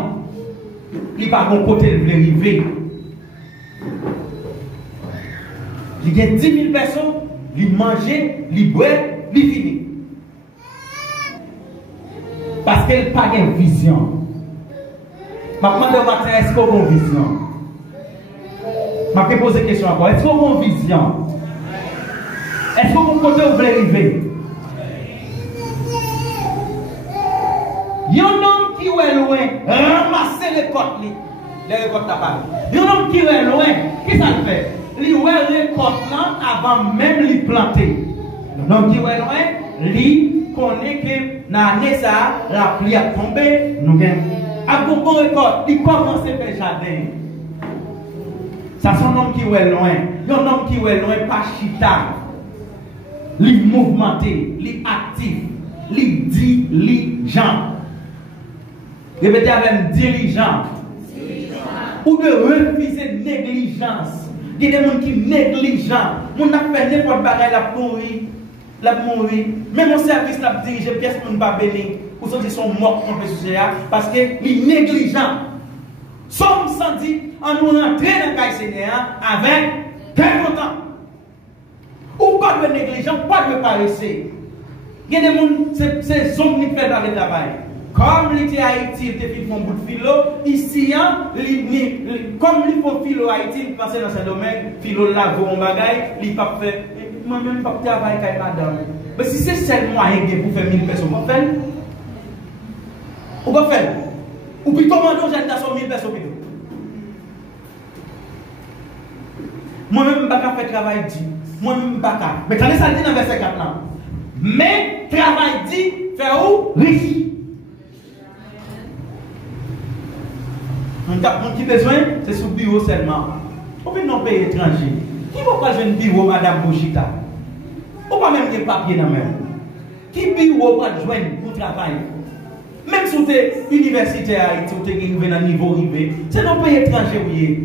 il n'a pas de côté de arriver. Il y a 10 000 personnes, il mange, il boit, il finit. Parce qu'elle n'a pas de vision. Je me demande est-ce qu'on a une vision? Je vais poser une question encore. Est-ce qu'on a une vision? Est-ce qu'on a un côté où vous voulez arriver? Il y a un homme qui est loin, ramasser les côtes. Les récoltes n'ont pas. Il y a un homme qui est loin, qu'est-ce que ça fait? Il y a les récoltes avant même de planter. Donc, qui est loin, il connaît que dans l'année, la pluie a tombé, nous gagnons. À bon récolte, il commence à faire le jardin. Ça, c'est un homme qui est loin. Il y a un homme qui est loin, pas chita. Il est mouvementé, il est actif, il est diligent. Répétez avec diligent. Ou de refuser négligence. Il y a des gens qui sont négligents. On a fait n'importe quoi, la mourir. Même mon service l'a dirigé, pièce pour ne pas bénir. Pour ceux qui sont morts contre le parce qu'ils sont négligents. Somme 110, on nous rentre dans le cas Seigneur avec très longtemps. Ou pas de négligent, pas de paresseux. Il y a des gens, c'est hommes qui font dans le travail. Comme l'État Haïti, il fait un bout de philo, ici, comme il faut philo Haïti, il passe dans ce domaine, philo là, vous en bagaille, il pas fait. Moi-même, pas travailler avec madame. Mais si c'est seul moyen pour faire 1000 personnes, on fait. Ou pas faire. Ou puis comment nous j'ai dans 1000 personnes. Moi-même, je ne peux pas faire travail dit. Moi-même, je ne peux pas. Mais quand ça dit dans verset 4 là. Mais travail dit, fait où? Riche. Mon qui besoin, c'est sur le bureau seulement. Ou bien non pays étranger. Qui va pas jouer un bureau, madame Bouchita? Ou pas même des papiers dans la main? Qui bureau va joindre pour travailler? Même si vous êtes universitaire à Haïti, vous êtes arrivé dans le niveau rivé, c'est dans le pays étranger où vous êtes.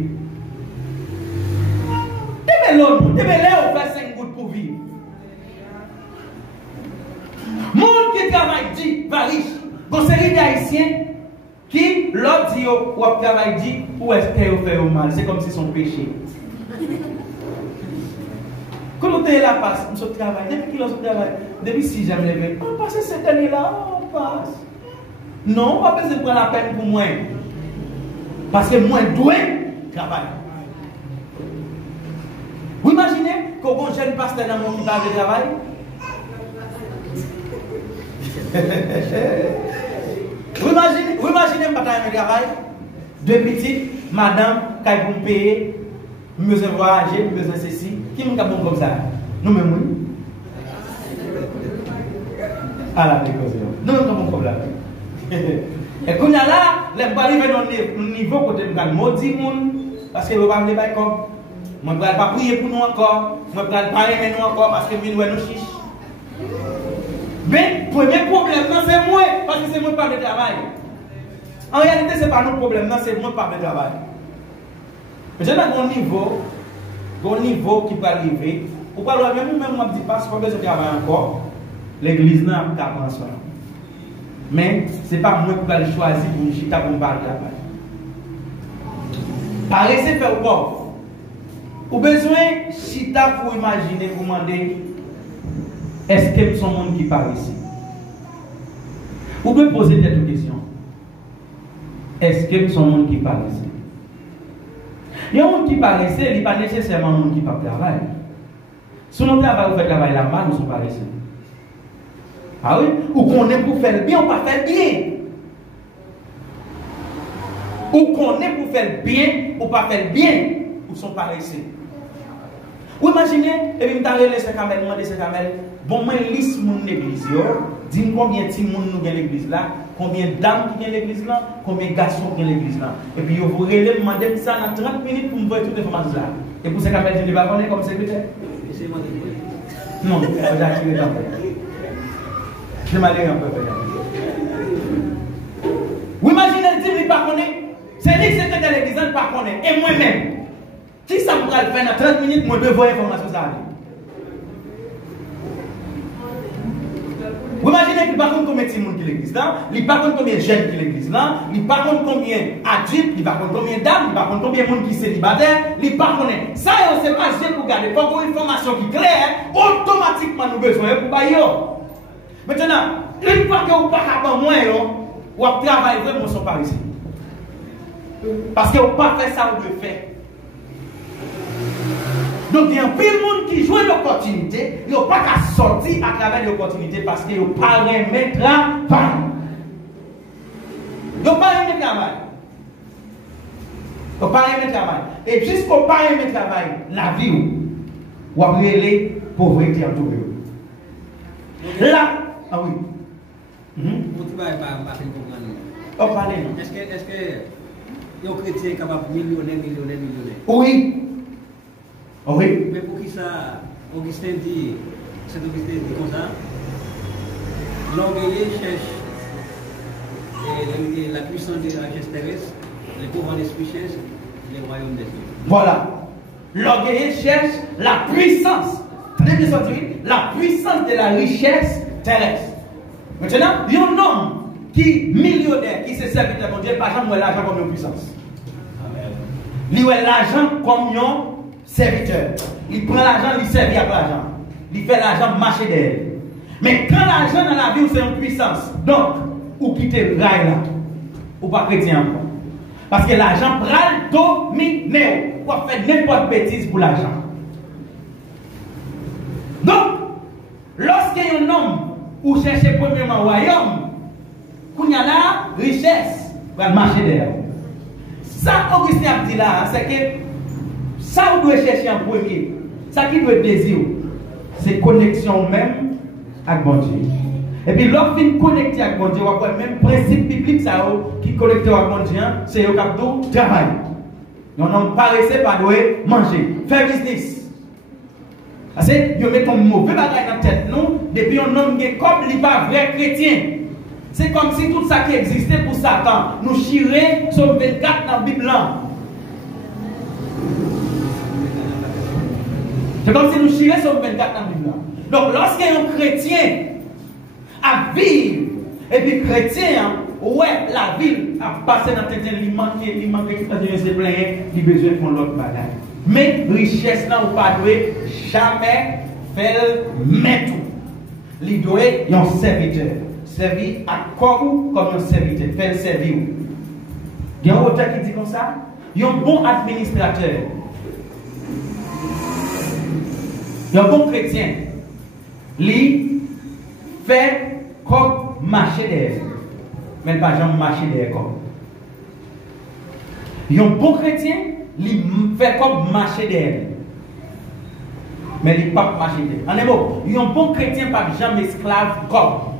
Vous devez faire 5 gouttes pour vivre. Le monde qui travaille dit, va riche. Bon, c'est les Haïtiens qui, l'autre dit, ou travaille dit, ou est-ce qu'il fait au mal? C'est comme si son péché. Quand on est là, passe, on travaille. Depuis qu'il travaille, depuis si j'aime lever, on passe cette année-là, on passe. Non, pas besoin de prendre la peine pour moi. Parce que moi, je dois travailler. Vous imaginez qu'un jeune pasteur dans mon qui parle de travail? Vous imaginez que je travail? Deux petites, madame, qui vous payer, besoin de voyager, besoin de ceci. Qui m'a bon comme ça? Nous-mêmes, oui. À la précaution. Nous-mêmes, nous avons un problème. Et quand on a là, les pas arriver dans le niveau côté de me maudit parce que vous ne pouvez pas comme. Je ne vais pas prier pour nous encore. Je ne vais pas aimer nous encore parce que nous nous chiche. Mais le premier problème, c'est moi, parce que c'est moi qui parle de travail. En réalité, ce n'est pas notre problème, c'est moi qui parle de travail. Mais j'ai un niveau qui peut arriver. Ou pas le même, moi, je dis pas, si pas besoin de travailler encore, l'église n'a pas de soin. Mais ce n'est pas moi qui vais choisir pour une chita pour me parler de travail. Paressez faire quoi? Ou besoin chita pour imaginer, pour demander est-ce que son monde qui parle ici? Vous pouvez poser cette question. Est-ce que son monde qui parle ici? Il y a un monde qui parle ici, il n'est pas nécessairement un monde qui parle travail. Si on travaille, on fait travail là, mal, nous sommes paresseux. Ah oui? Ou qu'on est pour faire le bien, on pas faire bien. Ou qu'on est pour faire le bien, ou pas faire le bien. ou sont paresseux. Vous imaginez, et puis je laissé Kamel, demandé ce Kamel, bon, moi, liste mon église, dis-moi combien de monde nous dans l'église là, combien de dames qui dans l'église là, combien de garçons qui dans l'église là. Et puis, vous relevez, demandez ça dans 30 minutes pour me voir toutes les informations là. Et pour ce Kamel, je ne vais pas connaître comme secrétaire. Non, je vais attirer un peu. Je vais m'aller un peu. Vous imaginez, le type, il ne pas connaître. C'est lui qui secrétaire de l'église, il ne pas connaître. Et moi-même. Qui ça me faire dans 30 minutes, moi devoir information ça. Vous imaginez qu'il ne pas combien de monde qui l'église là, il ne pas combien de jeunes qui l'église là, il ne pas combien d'adultes, il ne pas combien d'âmes, il ne pas combien de monde qui célibataire, il ne pas connaît. Ça, c'est pas juste pour garder. Pas pour une information qui est claire, automatiquement nous besoin pour bailler. Maintenant, une fois que vous ne parlez pas moins, vous travaillez vraiment sur par ici. Parce que vous ne pas faire ça ou de faire. Donc, il y a un peu de monde qui joue l'opportunité, ils n'ont pas qu'à sortir à travers l'opportunité parce qu'ils n'ont pas aimé le travail. Ils n'ont pas aimé le travail. Ils n'ont pas aimé le travail. Et jusqu'au pas aimé le travail, la vie, ou après les pauvretés en tout cas. Là, ah oui. On parle. Est-ce que les chrétiens sont capables de millionnaires? Oui. Oui. Mais pour qui ça, Augustin dit, c'est Augustin dit comme ça, l'orgueil cherche la puissance de la richesse terrestre, les pauvres d'esprit cherchent les royaumes des cieux. Voilà. L'orgueil cherche la puissance. Très bien sorti. La puissance de la richesse terrestre. Maintenant, il y a un homme qui est millionnaire, qui se sert de mon Dieu, par exemple, l'argent comme une puissance. Il a l'argent comme un serviteur. Il prend l'argent, il sert avec l'argent. Il fait l'argent marcher d'elle. Mais quand l'argent dans la vie, c'est une puissance. Donc, ou quitter le rail là, ou pas chrétien encore. Parce que l'argent prend dominer. Ou faire n'importe quelle bêtise pour l'argent. Donc, lorsqu'il y a un homme ou cherche premièrement royaume, qu'il y a la richesse, va marcher d'elle. Ça, Augustin a dit là, c'est que ça, vous devez chercher en premier. Ça qui doit être désir, c'est connexion même avec bon Dieu. Et puis, lorsque vous connectez avec bon Dieu, vous avez le même principe biblique ça, qui connecte avec bon Dieu, c'est le cap de travail. Nous n'avons pas resté par doit manger, faire business. Parce que vous mettez un mauvais bagage dans la tête, nous, depuis un homme qui est comme il n'est pas vrai chrétien. C'est comme si tout ça qui existait pour Satan, nous chirait sur 24 dans la Bible. C'est comme si nous chirions sur 24 dans la Bible. Donc, lorsqu'il y a un chrétien à vivre, et puis chrétien, ouais, la ville a passé dans la tête, il manque, il se plaint, il a besoin de l'autre bagage. Mais richesse, là, vous ne pouvez jamais faire mettre tout. Il doit être un serviteur. Servir à quoi comme un serviteur. Faire servir. Il y a un auteur qui dit comme ça. Il y a un bon administrateur. Il y a un bon chrétien. Il fait comme marcher derrière. Mais pas jamais marcher derrière comme. Il y a un bon chrétien. Il fait comme marcher derrière. Mais il ne peut pas marcher derrière. En un mot, il y a un bon chrétien, pas jamais esclave comme.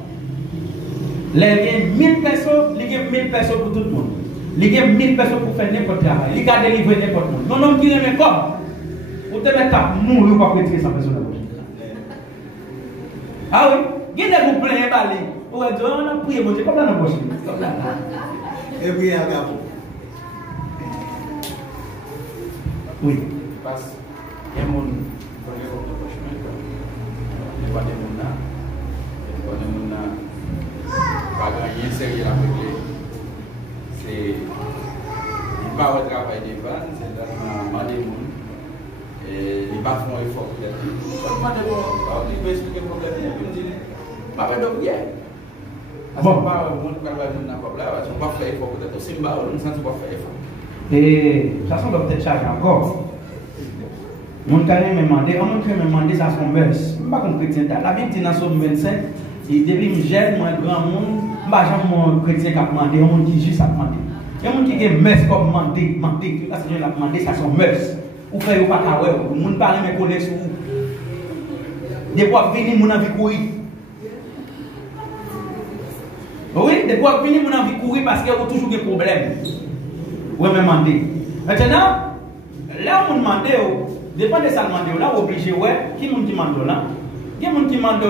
Il y a 1000 personnes, il y a 1000 personnes pour tout le monde. Il y a 1000 personnes pour faire n'importe quel travail. Il y a délivrer n'importe quoi. Non, non, qui remet comme. Vous te mettez à mourir pour retirer sa personne. Ah oui, il y a des vous plaignez par les. On a prié, mon Dieu, comme là dans la poche. Et puis, regarde. Oui. Parce qu'il y a des gens qui ont des poches. Il y a des gens pas gagner sérieux avec les. C'est. Il pas au travail des vannes, c'est dans des gens. Et il pas font effort pour l'être. Seulement de bon, il va expliquer le problème, il me dit, pas de bien. Parce que pas le monde qui va venir dans le problème, on va faire effort pour l'être. Si on va faire effort. Et ça sont peut-être chargé encore. Mon carré me demandé, on peut me demander ça son mœurs. Je ne sais pas comme chrétien. La Bible dit dans Somme 25, il devait me gêner, moi, grand monde, je ne sais pas mon chrétien qui a demandé, un monde qui juste a demandé. Il y a un monde qui a mœurs comme demander, parce que je l'ai demandé, ça son mœurs. ou fait ou pas kawè, ou moun pa reme connaître sur vous. Des fois venir moun envie courir. Oui, des fois venir moun envie courir parce que vous toujours des problèmes. Ou même demander. Maintenant, là on demande dépend de ça demander là obligé ouais, qui moun qui demande là? Qui moun qui demande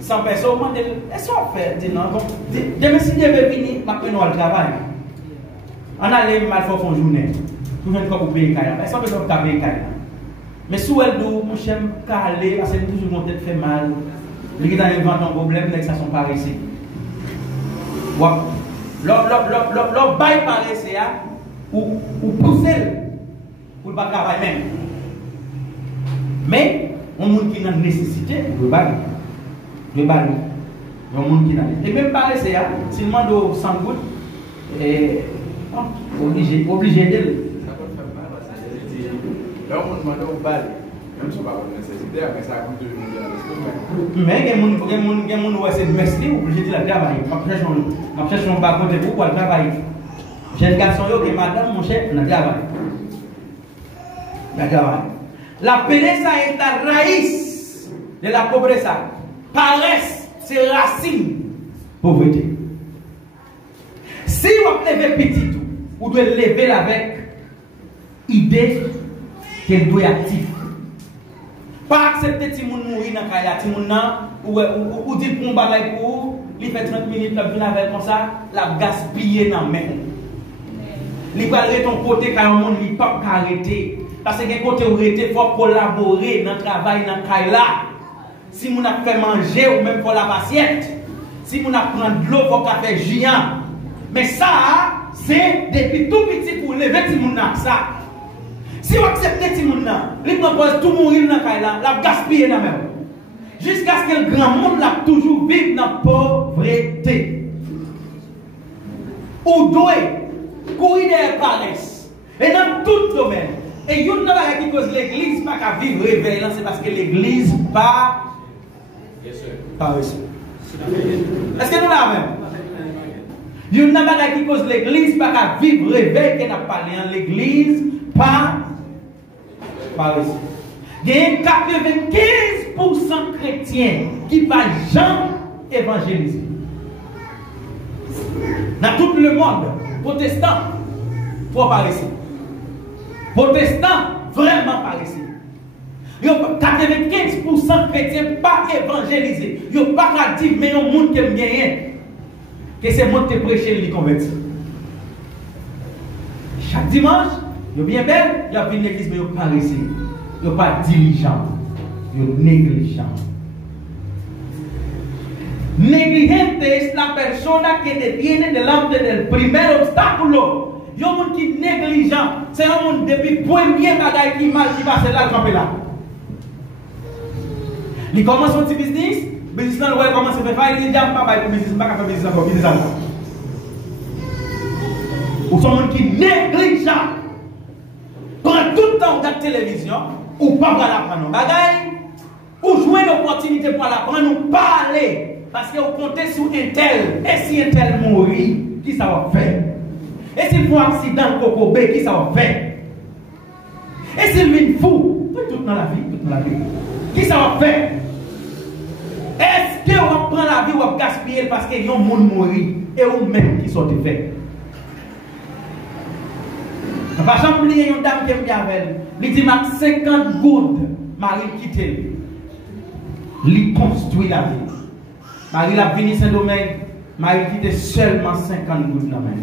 100 personnes demande est-ce qu'on fait dit non demain si Dieu veut venir, m'a prendre au travail. On allait mal faire une journée. Pour faire quoi pour payer caille. Est-ce qu'on peut pas payer caille? Mais si elle dit mon cher calé parce que toujours mon tête fait mal. Les gars ils vendent un problème que ça sont pas réussi. L'autre bail paraissait ou pousser pour pas travailler même. Mais on monde qui a une nécessité de bail. De bail. On monde qui a. Et même paraissait si le demande 100 gouttes et obligé d'elle. Là, on demande au bal, même si on n'a pas de nécessité, mais ça coûte 2 millions. Mais il y a des gens qui sont obligés de travailler. Je cherche un bagon de vous pour travailler. J'ai un garçon qui est madame, mon chef, on a travaillé. La pereza est la raïs de la pobreza. Paresse, c'est racine. Pauvreté. Si vous levez petit, vous devez lever avec idée qu'elle doit être active. Pas accepter que moun mourir dans kaya, ti moun nan ou dit pour bagay pour, il fait 30 minutes la vient avec comme ça, la gaspiller dans main. Li va aller ton côté quand on li pas arrêter parce que côté où était faut collaborer dans travail dans kaya là. Si moun a fait manger ou même pour la assiette, si moun a prendre de l'eau faut faire géant. Mais ça c'est depuis tout petit pour lever ti moun nan ça. Si vous acceptez ti moun nan, il propose tout mourir dans kay la gaspiller dans même. Jusqu'à ce que le grand monde l'a toujours vivre dans pauvreté. Ou doit courir des paresse. Et dans tout domaine. Et yon nan bagay qui cause l'église pas qu'à vivre réveil c'est parce que l'église pas reçu. Est-ce que nous l'avons même? Yon nan bagay qui cause l'église pas qu'à vivre réveil qu'on a parlé en l'église pas reçu. Il y a 95% chrétiens qui ne vont jamais évangéliser. Dans tout le monde, protestants, faut pas ici. Protestants, vraiment pas ici. 95% chrétiens pas évangélisés. Ils n'ont pas dit, mais il y a un monde qui aime bien. Que c'est moi qui prêche et qui converti. Chaque dimanche, ils sont bien belles, ils ont une église, mais ils n'ont pas ici. Ils n'ont pas diligent. Ils sont négligents. Negligente es la persona que detiene delante del primer obstáculo. Il y a un monde qui est négligent. C'est un monde depuis le premier bagage qui mal qui passe là, camper là. Il commence son petit business. Business là, il commence à faire faillite. Il dit, pas pour business, pas faire business encore, business encore. Ou son monde qui est négligent. Prend tout le temps de la télévision, ou pas pour l'apprendre bagaille, ou jouer l'opportunité pour l'apprendre, ou parler. Parce que vous comptez sur un tel. Et si un tel mourit, qui ça va faire? Et s'il faut un accident cocobé, qui ça va faire? Et s'il vient fou, tout dans la vie, qui ça va faire? Est-ce que vous prenez la vie ou vous gaspillez parce qu'il y a un monde mourir et vous-même qui sont faits? On va jamais oublier une dame qui est bien avec elle. Il dit 50 gouttes, Marie quitte. Il construit la vie. Marie l'a venu Saint-Domingue, Marie quitte seulement 50 gouttes dans la main.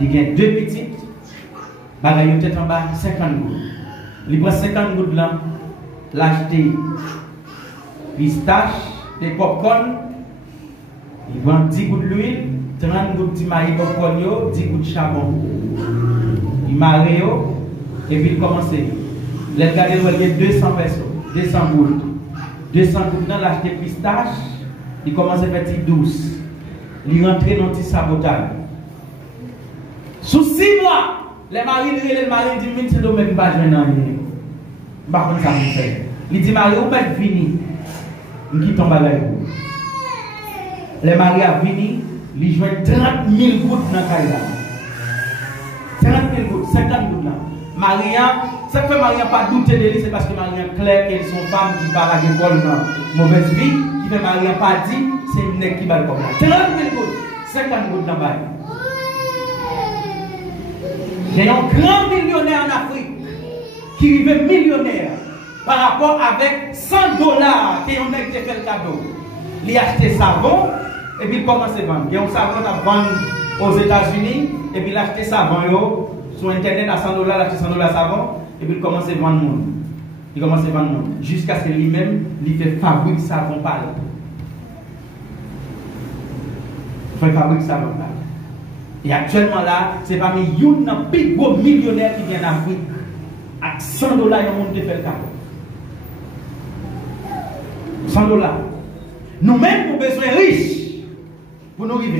Il y a deux petites, Marie est peut-être en bas 50 gouttes. Il prend 50 gouttes là, l'acheter pistache, des popcorn, il prend 10 gouttes d'huile, 30 gouttes de maïs popcorn, 10 gouttes de charbon. Il marie et puis il commence. Il a gardé 200 personnes, 200 gouttes. 200 gouttes dans l'acheter pistache. Il commence à faire petit douce. Il rentre dans le petit sabotage. Sous 6 mois, les maris disent c'est dommage pas jouer dans rien. Par contre, ça me fait. Il dit Marie, où est fini? Il quitte en bagaille. Les maris a fini, il joue 30 000 gouttes dans le cahier. 30 000 gouttes, 50 gouttes là. Maria, ça fait Maria pas douter de lui, c'est parce que Maria claire qu'elle est son femme qui part à l'école dans mauvaise vie, qui fait Maria pas dit, c'est une nègre qui va le comme là. 30 000 gouttes, 50 gouttes dans le bail. Il y a un grand millionnaire en Afrique qui est millionnaire par rapport avec $100 qui ont fait le cadeau. Il a acheté savon et puis il commence à vendre. Il y a un savon à vendre aux États-Unis et puis il a acheté savon sur Internet à $100, il a acheté $100 savon et puis il commence à vendre monde. Il commence à vendre monde jusqu'à ce que lui-même il fait fabrique savon par là. Il fait fabrique savon par là. Et actuellement là, c'est parmi un plus gros millionnaire qui vient d'Afrique. Avec $100, il y a un monde qui fait le cadeau. $100. Nous-mêmes, nous avons besoin de riches pour nous vivre.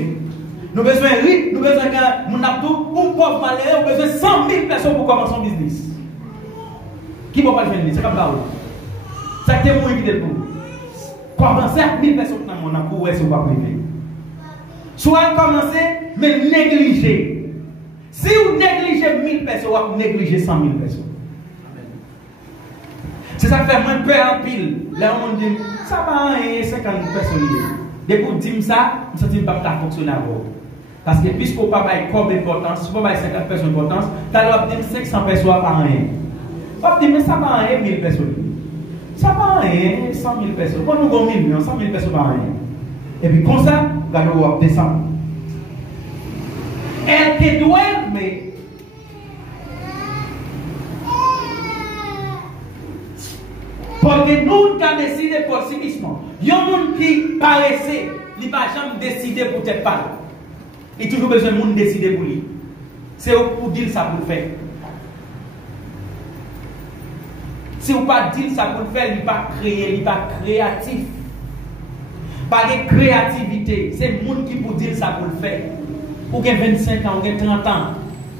Nous avons besoin de riches, nous avons besoin de mon abdou, ou pauvre malheureux, nous avons besoin de 100 000 personnes pour commencer un business. Qui ne va pas le faire? C'est comme ça. C'est que moi qui est pour. Commencer à 1000 personnes dans mon abdou, est-ce que vous ne pouvez pas priver? Soit commencer, mais négliger. Si vous négligez 1000 personnes, vous négligez 100 000 personnes. C'est ça qui fait moins peur en pile. Là, on dit, ça va, 50 personnes. Dès que vous dites ça, vous ne sentez pas que ça fonctionne à vous. Parce que puisque vous ne pouvez pas comme importance, si vous ne pouvez pas 50 personnes d'importance, vous allez dire 500 personnes par an. Vous dites, mais ça va, 1000 personnes. Ça va, 100 000 personnes. Quand nous avons 1 million, 100 000 personnes par an. Et puis, comme ça, vous allez descendre. Elle qui doit, mais. Parce que nous avons décidé pour le civisme. Il y a des gens qui paraissent, ils ne vont jamais décider pour être pas. Il y a toujours besoin de gens décider pour lui. C'est pour dire ça pour le faire. Si vous ne pas dire ça pour le faire, il ne va pas créer, il ne va pas créatif. Pas de créativité. C'est le monde qui pour dire ça pour le faire. Ou avez 25 ans, ou avez 30 ans.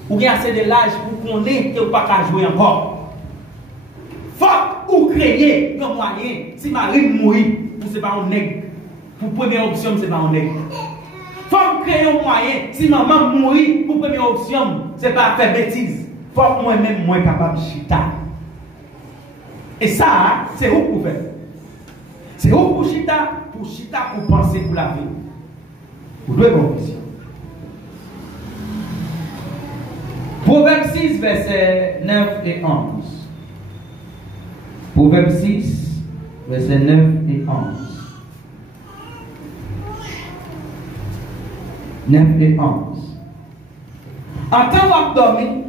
Ou avez assez de l'âge pour qu'on ait que vous ne pouvez pas jouer encore. Faut ou créer un moyen. Si Marie mourit, ce n'est pas un nègre. Pour première option, ce n'est pas un nègre. Faut créer un moyen. Si maman mourit, pour première option, ce n'est pas faire bêtise. Faut que moi-même, moi capable de chita. Et ça, c'est où pour faire. C'est où pour chita, pour penser pour la vie. Vous devez voir ici. Proverbe 6, versets 9 et 11. Proverbe 6, versets 9 et 11. 9 et 11. En temps d'abdomen,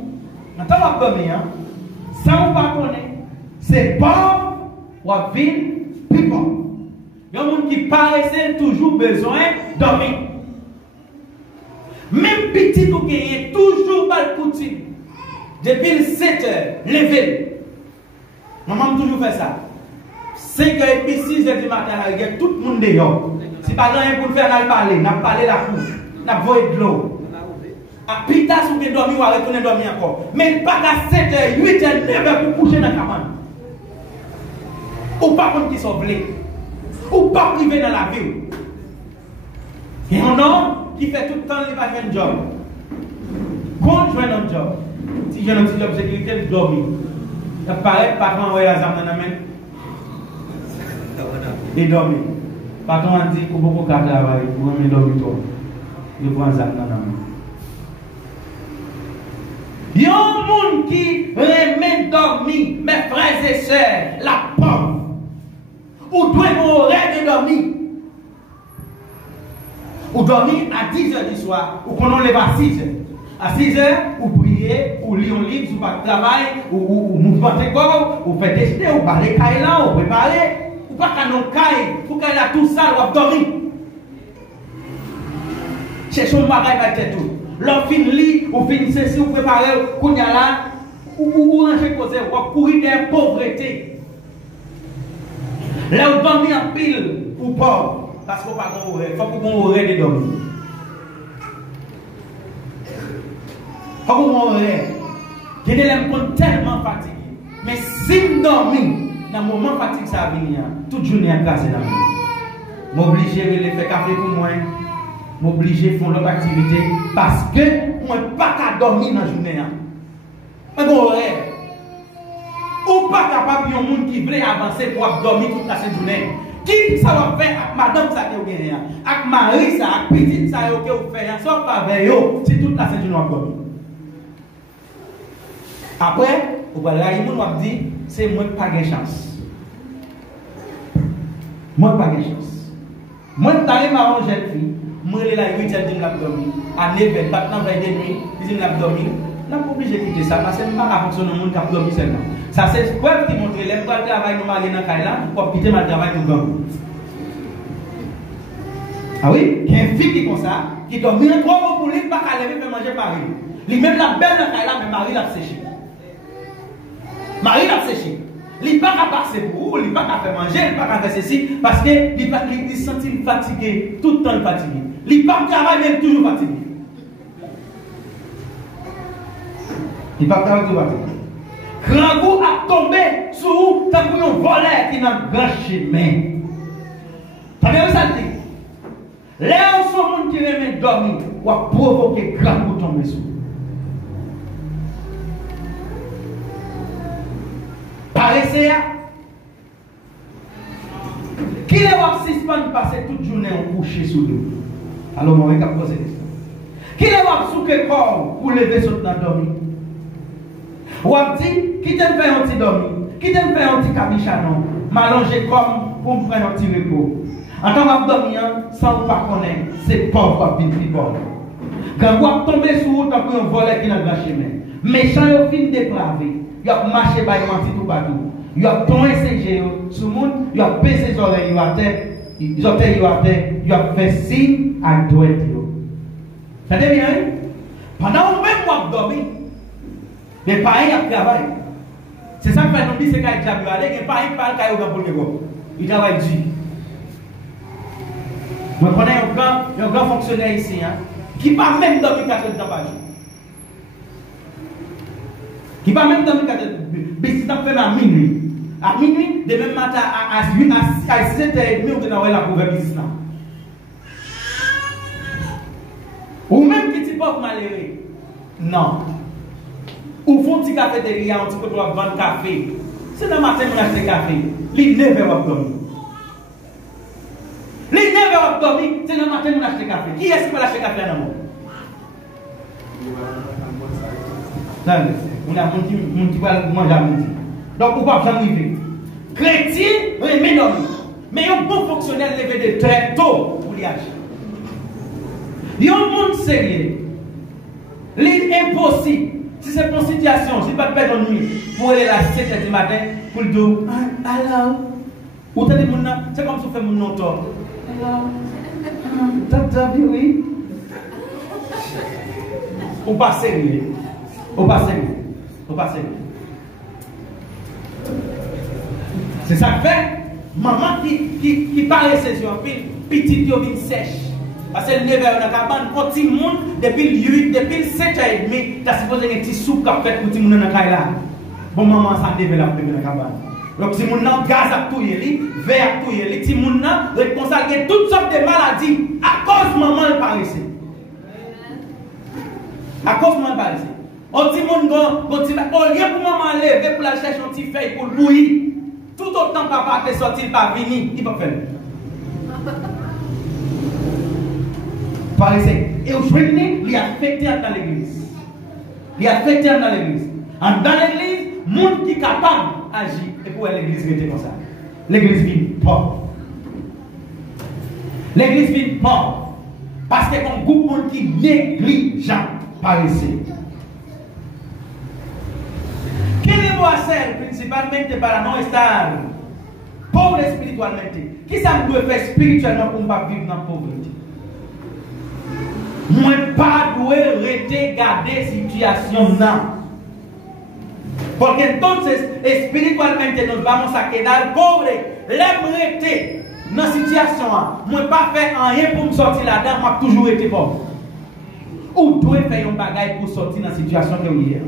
ça on va connaître, c'est pauvre ou ville, plus pauvre. Il y a des gens qui paraissent toujours besoin de dormir. Même petit ou qui est toujours mal coutume. Depuis le 7 h, levé. Maman toujours fait ça. 5 h et puis 6 h du matin, il y a tout le monde dehors. Si pas rien pour faire, on parler, on parler la couche, on voit de l'eau. À Pita, si vous dormir, on va retourner dormir encore. Mais pas à 7 h, 8 h, 9 h pour coucher dans la cabane. Ou pas contre qui sont blés. Ou pas privé dans la ville. Il y a un homme qui fait tout le temps, il va faire un job. Quand je fais un job, si j'ai un petit job de sécurité, je dors. Il paraît, patron, il y a un homme dans la main. Il dort. Patron a dit, pour beaucoup de travail, pour me dormir toi. Il prend un homme dans la main. Il y a un monde qui remet dormir, mes frères et sœurs, la pauvre. Ou doit vous rêver de dormir. Ou dormir à 10 h du soir, ou qu'on lève à 6 h. À 6 h, ou prier, ou lire un livre, ou pas de travail, ou mouvementer corps, ou faire décider, ou parler là, ou préparer, ou pas qu'à non caille, ou qu'à la tout ça, ou dormir. Cherchez un bagage à tête tout. L'on fin lit, ou fin ceci, ou préparer, qu'on y a là, ou ranger cause, ou courir des pauvreté. Là où dormir en pile, ou pauvre. Parce qu'on ne peut pas mourir. Il faut qu'on mourir de dormir. Il faut qu'on mourir. Je suis tellement fatigué. Mais si je dors, dans le moment fatigue, ça va venir. Toute journée à casser dans le monde. M'obliger à faire café pour moi. M'obliger à faire l'autre activité. Parce que je ne peux pas dormir dans la journée. Un bon rêve. Ou pas capable de monde qui veut avancer pour dormir toute la journée. Qui ça va faire avec madame ça que vous gagnez, avec mari ça, avec petite ça que vous faites, sauf avec eux, si toute la journée vous dormir. Après, vous allez dire, c'est moi qui n'ai pas de chance. Moi qui n'ai pas de chance. Moi qui n'ai pas de jeune fille, moi qui la 8 heures de l'abdomen, à 9h, maintenant 20 de nuit, je vais l'abdomen. Je suis obligé de quitter ça parce que je ne peux pas fonctionner dans le monde qui a dormi seulement. Ça c'est quoi qui montre les fois de travail nous aller dans le cas là pour quitter ma travail nous gang. Ah oui, il y a une fille qui est comme ça, qui dort bien trop pour lui, pas qu'à lever pour manger Paris. Lui même la belle dans le cas là, mais Marie l'a séché. Marie l'a séché. Il n'est pas qu'à passer pour, il n'est pas qu'à faire manger, il n'est pas qu'à faire ceci, parce qu'il se sent fatigué, tout le temps fatigué. Il n'est pas travailler, même toujours fatigué. Il n'est pas travailler, toujours fatigué. Grand goût a tombé sur vous, tant que vous volez qui n'a grand chemin. T'as bien vu ça dit? Là où son monde qui remet dormir, ou a provoqué grand goût tomber sur vous. Paraissez à qui les va suspendre passer toute journée en couché sous l'eau. Alors, moi, je vais poser ça. Qui les va souquer corps pour lever sur la dormir? Ou a dit, qui t'aime faire un petit dormir? Qui t'aime faire un petit cabichanon? M'allonger comme pour me faire un petit repos. En tant que dormir, sans pas connaître, c'est pauvre qui vient de quand vous tombez sur vous, tant un volet qui n'a pas chemin. Méchant, il fin dépravé. Il a marché par menti tout partout. Il a tombé ses sur le monde, il a baissé ses oreilles à terre, il a fait signe à droite. Ça devient bien? Pendant un même mois de dormir, mais pareil à travail. C'est ça que nous disons, c'est qu'il travaille. Il pareil parle qu'il y a pour le il travaille dur. Je connais un grand fonctionnaire ici, qui n'a pas même dormi 4 heures de temps par jour. Qui va même dormir 4 heures de temps. Mais si tu fait à minuit. À minuit, de même matin à 7h30, on va la couvrir business. Ou même petit pauvre malheureux. Non. Ou font un petit café derrière, un petit peu de vendre café. C'est le matin qu'on achète café. Les 9 heures dormir. Les 9 heures dormir, c'est le matin qu'on achète café. Qui est-ce qui va acheter café dans le monde? On a mon petit va manger à midi. Donc, on ne peut pas arriver. Chrétien, mais dormir. Mais un bon fonctionnaire levé de très tôt pour les acheter. Il y a un monde sérieux. L'impossible. Si c'est pour une situation, si pas de perdre de nuit, pour aller à 7h du matin, pour le dos, alors, ou t'as des gens, c'est comme si on fait mon nom tort. Alors, t'as vu, oui. Ou pas sérieux. Ou pas sérieux. Ou pas sérieux. C'est ça que fait, maman qui parle ses yeux, petite qui vient sèche. Parce que le 9h dans la cabane, quand tout le monde, depuis 8, depuis 7h30, tu as supposé un petit soupe qu'a fait pour tout le monde dans la cabane. Bon, maman, ça développe dans la cabane. Donc, si mon nom gaz à tout yéli, verre à tout yéli, si mon nom responsable de toutes sortes de maladies à cause de maman le paraissait. À cause de maman le paraissait. On dit mon nom, au lieu pour maman lever pour la chercher un petit feuille pour le bouillir, tout autant papa est sorti, il pas venir, il va faire. Et aujourd'hui, il est affecté dans l'église. Il est affecté dans l'église. Dans l'église, le monde qui est capable d'agir. Et pour l'église était comme ça. L'église vit pauvre. L'église vit pauvre. Parce qu'il y a un groupe de monde qui est négligent par ici. Quel est le principalement par la non-stable? Pauvre spirituellement. Qui ça doit faire spirituellement pour ne pas vivre dans la pauvreté? Moi, pas dois rester garder situation là. Parce que entonces, spirituellement, nous vamos a quedar pobres. L'aime rester dans cette situation là. Moi, pas faire rien pour me sortir là-dedans, moi, toujours été pauvre. Ou dois faire un bagage pour sortir dans la situation que vous êtes.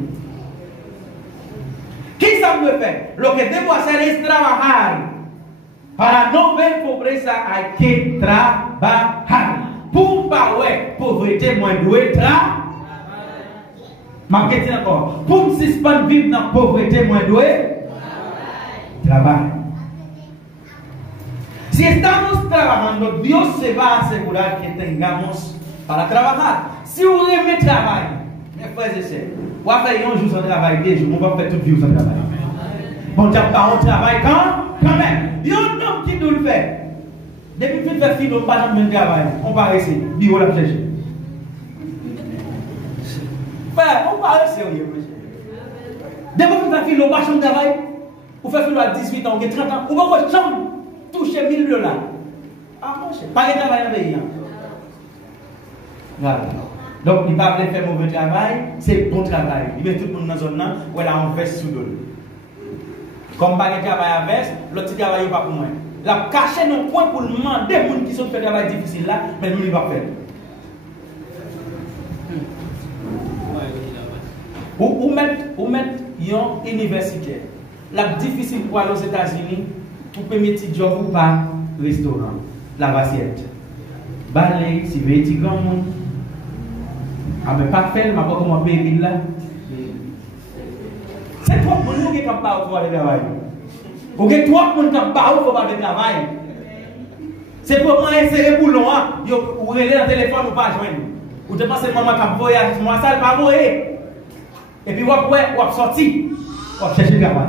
Qui ça doit faire? Lo que debo hacer es trabajar. Para no ver pobreza hay que trabajar. Pour pas ouais pauvreté, moi dois travailler. Marketing encore. Pour me suspendre vivre dans la pauvreté, moi, dois travail. Si estamos trabajando, Dios se va a asegurar que tengamos para trabajar. Si vous aimez travail, mes frères et sœurs, vous allez faire un jour sans travail, 2 jours, on va faire toute vie sans travail. Bon, tu n'as pas un travail quand même. Il y a un homme qui doit le faire. Depuis que tu fais film, on ne va pas jamais travail. On va rester. Bio la chercher. On va rester sérieux, monsieur. Depuis que tu fais film, on ne va pas jamais travail. Vous faites film à 18 ans, 30 ans, on va jamais toucher $1000. Ah, mon cher. Pas de travail dans le pays. Donc, il ne va pas faire mauvais travail, c'est bon travail. Il met tout le monde dans la zone, où elle a un veste sous l'eau. Comme pas de travail à veste, l'autre travail pas pour moi. La caché dans le coin pour demander des gens qui sont fait travail difficile là, mais nous, il va faire. Ou mettre un universitaire. La difficile pour aller aux États-Unis, pour permettre de job ou pas, restaurant, la assiette. Balai, si vous êtes grand monde. Ah, mais pas faire, mais pas comment payer là. C'est toi qui n'as pas au travail. Ou que toi qui n'as pas au travail. C'est pour moi essayer pour l'on, ou relais dans le téléphone ou pas joindre. Ou te penser maman qui voyage, moi ça pas mourir. Et puis, vous sorti, vous cherchez le travail.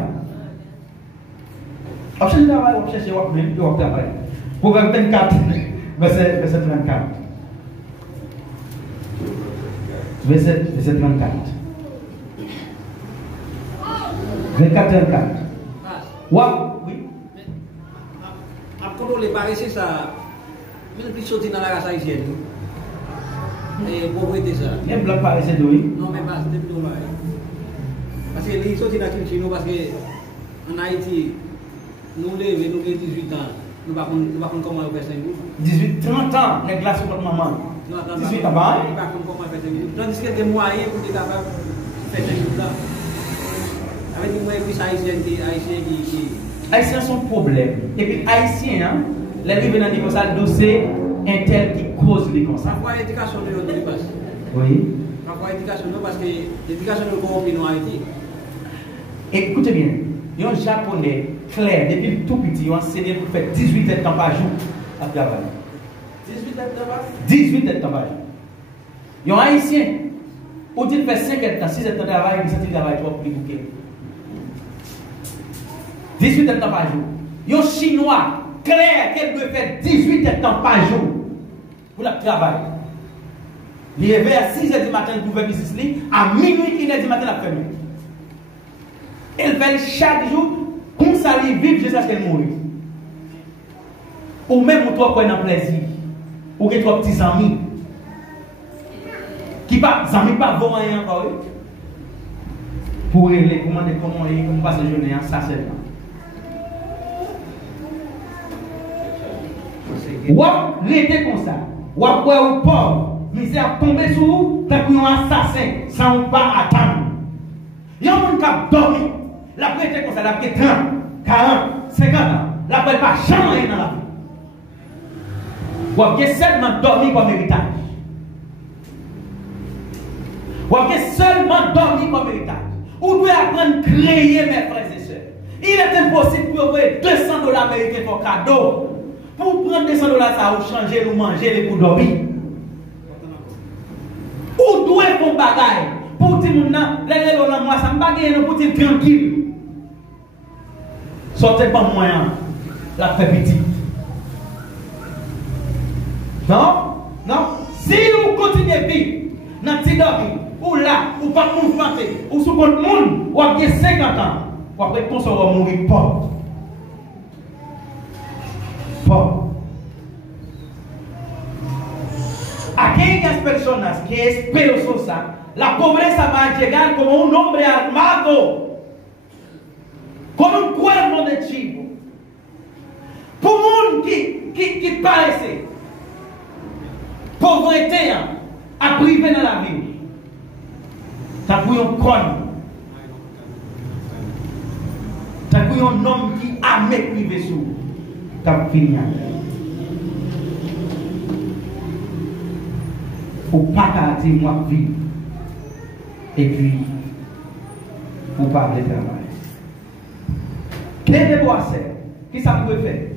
Vous cherchez le travail, vous cherchez le travail. Programme 24, verset 34. Verset 34. 24. Oui. Après, les paresseux, ça. Même plus sorti dans la race haïtienne. Et pauvreté, ça. Les blancs paresseux, oui. Non, mais pas, c'est plutôt là. Parce que les sortis dans la culture, parce qu'en Haïti, nous avons 18 ans. Nous ne savons pas comment on fait ça. 30 ans, les glaces sur votre maman. 18 ans, bah. Nous ne savons pas comment on fait ça. Tandis qu'il y a des moyens pour être capable de faire ça. Avec des moyens plus haïtiens qui. Haïtiens sont problème. Et puis, Haïtiens, les livres dans le ça, c'est un tel qui cause les constats. Pourquoi l'éducation de l'autre dépasse? Oui. Pourquoi l'éducation de parce que l'éducation de l'autre en Haïti. Écoutez bien, il y a un japonais clair, depuis tout petit, il a enseigné pour faire 18 heures de temps par jour à travailler. 18 heures de temps par jour? 18 heures de temps par jour. Il y a un haïtien, où il fait 5 heures de temps, 6 heures de temps de travail, il fait travail, tu vas plus bouquer. 18 heures de temps par jour. Il y a un chinois clair qui doit faire 18 heures de temps par jour pour le travail. Il est à 6 heures du matin pour faire business, à minuit, 1 heure du matin, la ferme. Elle fait chaque jour, comme ça, il vit jusqu'à ce qu'elle mourit. Ou même toi, pour un plaisir. Ou que toi, petits amis. Qui pas, amis pas vont rien encore. Pour les commander comment on passe la journée, ça c'est là. Ou rester comme ça. Ou après, ou pauvre. Misère tomber sur vous, t'as pris un assassin, sans pas attendre. Il y a un monde qui a dormi. La paix était comme ça, la paix 30, 40, 50 ans. La paix pas jamais rien dans la vie. Ou avez seulement dormi comme héritage. Ou avez seulement dormi comme héritage. Ou devez apprendre à créer, mes frères et sœurs. Il est impossible pour vous $200 américains pour cadeau. Pour prendre $200, ça ou changer ou manger les pour dormir. Ou doué pour bagaille. Pour dire maintenant, les gens moi ça me bagaille pour dire tranquille. Sortez pas moyen, la fait petite. Non? Si vous continuez à vivre dans le petit dormi, ou là, ou pas mouvementé, ou sous votre monde, ou avez 50 ans, ou après qu'on va mourir pauvre. Pauvre. Aquellas personas que espero sosa, la pobreza va a llegar como un hombre armado, con un cuerno de chivo. Pour un monde qui paraissait pauvreté à priver dans la vie, t'as pris un con, t'as pris un homme qui a privé sous, t'as fini. Faut pas dire moi vivre. et puis, vous parlez de travail. ¿Qué debo hacer? ¿Qué se puede hacer?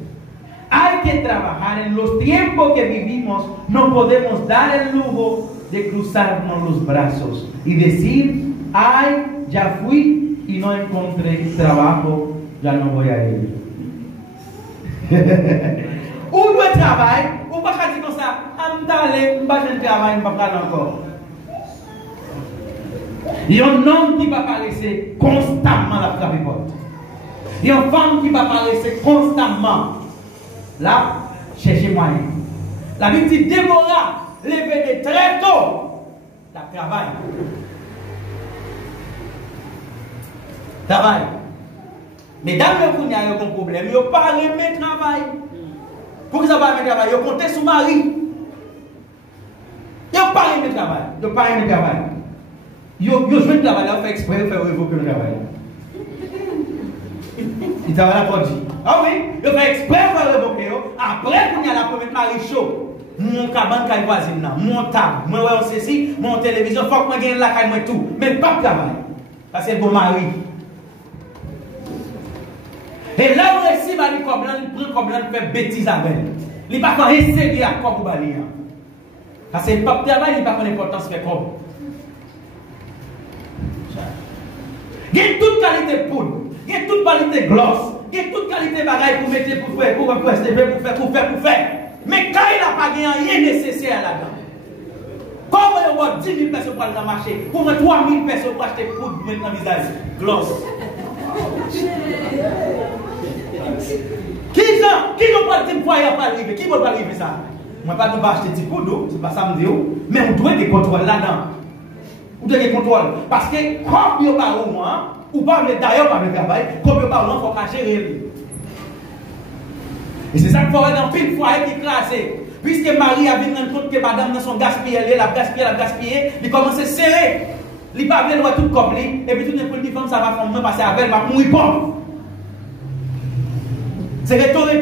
Hay que trabajar. En los tiempos que vivimos no podemos dar el lujo de cruzarnos los brazos y decir, ay, ya fui y no encontré trabajo, ya no voy a ir. Ou doit travailler, ou pas dire comme ça, je vais travailler, je vais pas encore. Il y a un homme qui va pas laisser constamment la frapper porte. Il y a une femme qui va pas laisser constamment là, chercher moyen. La Bible dit Déborah, levée de très tôt, la travail. Travail. Mesdames, il y a un problème, il n'y a pas de travail. Pour que ça va aimer travail, il compte sur mari. Il n'y a pas aimer travail. Il n'y a pas aimer travail. Il y a joué travail, il fait exprès de faire révoquer le travail. Il travaille pour dire. Ah oui, il fait exprès de faire révoquer. Après, quand il y a la première mari chaud, mon cabane qui est voisine, mon table, moi, ceci, mon télévision, il faut que je gagne la caille, tout. Mais pas de travail. Parce que c'est bon mari. Et là où ici, il prend comme il fait bêtise avec elle. Il ne va pas essayer à quoi vous balayer. Parce que le pas de travail, il n'a pas l'importance de faire comme. Il y a toute qualité de poudre, il y a toute qualité de gloss, il y a toute qualité de bagaille pour mettre, pour faire, pour faire. Mais quand il n'a pas gagné rien nécessaire là-dedans, comment il y a 10 000 personnes pour aller dans le marché, pour mettre 3 000 personnes pour acheter poudre pour mettre dans le visage, gloss. Qui n'a pas dit pourquoi il n'a pas arrivé? Qui ne va pas arriver ça? Moi, pas de acheter des poudres, c'est pas ça me dit, mais on doit des contrôles là-dedans. On doit des contrôles. Parce que comme il n'y a pas au moins, ou pas d'ailleurs pas le travail, comme il n'y a pas au moins, il faut cacher gérer. Et c'est ça qu'il faut avoir dans pile foyer qui est classé. Puisque Marie a vu rendre compte que madame dans son gaspillé, elle a gaspillé, il commence à serrer. Il n'a pas besoin de tout comme lui, et puis tout d'un coup, il dit ça va faire passer avec elle, va mourir pauvre. C'est retourné,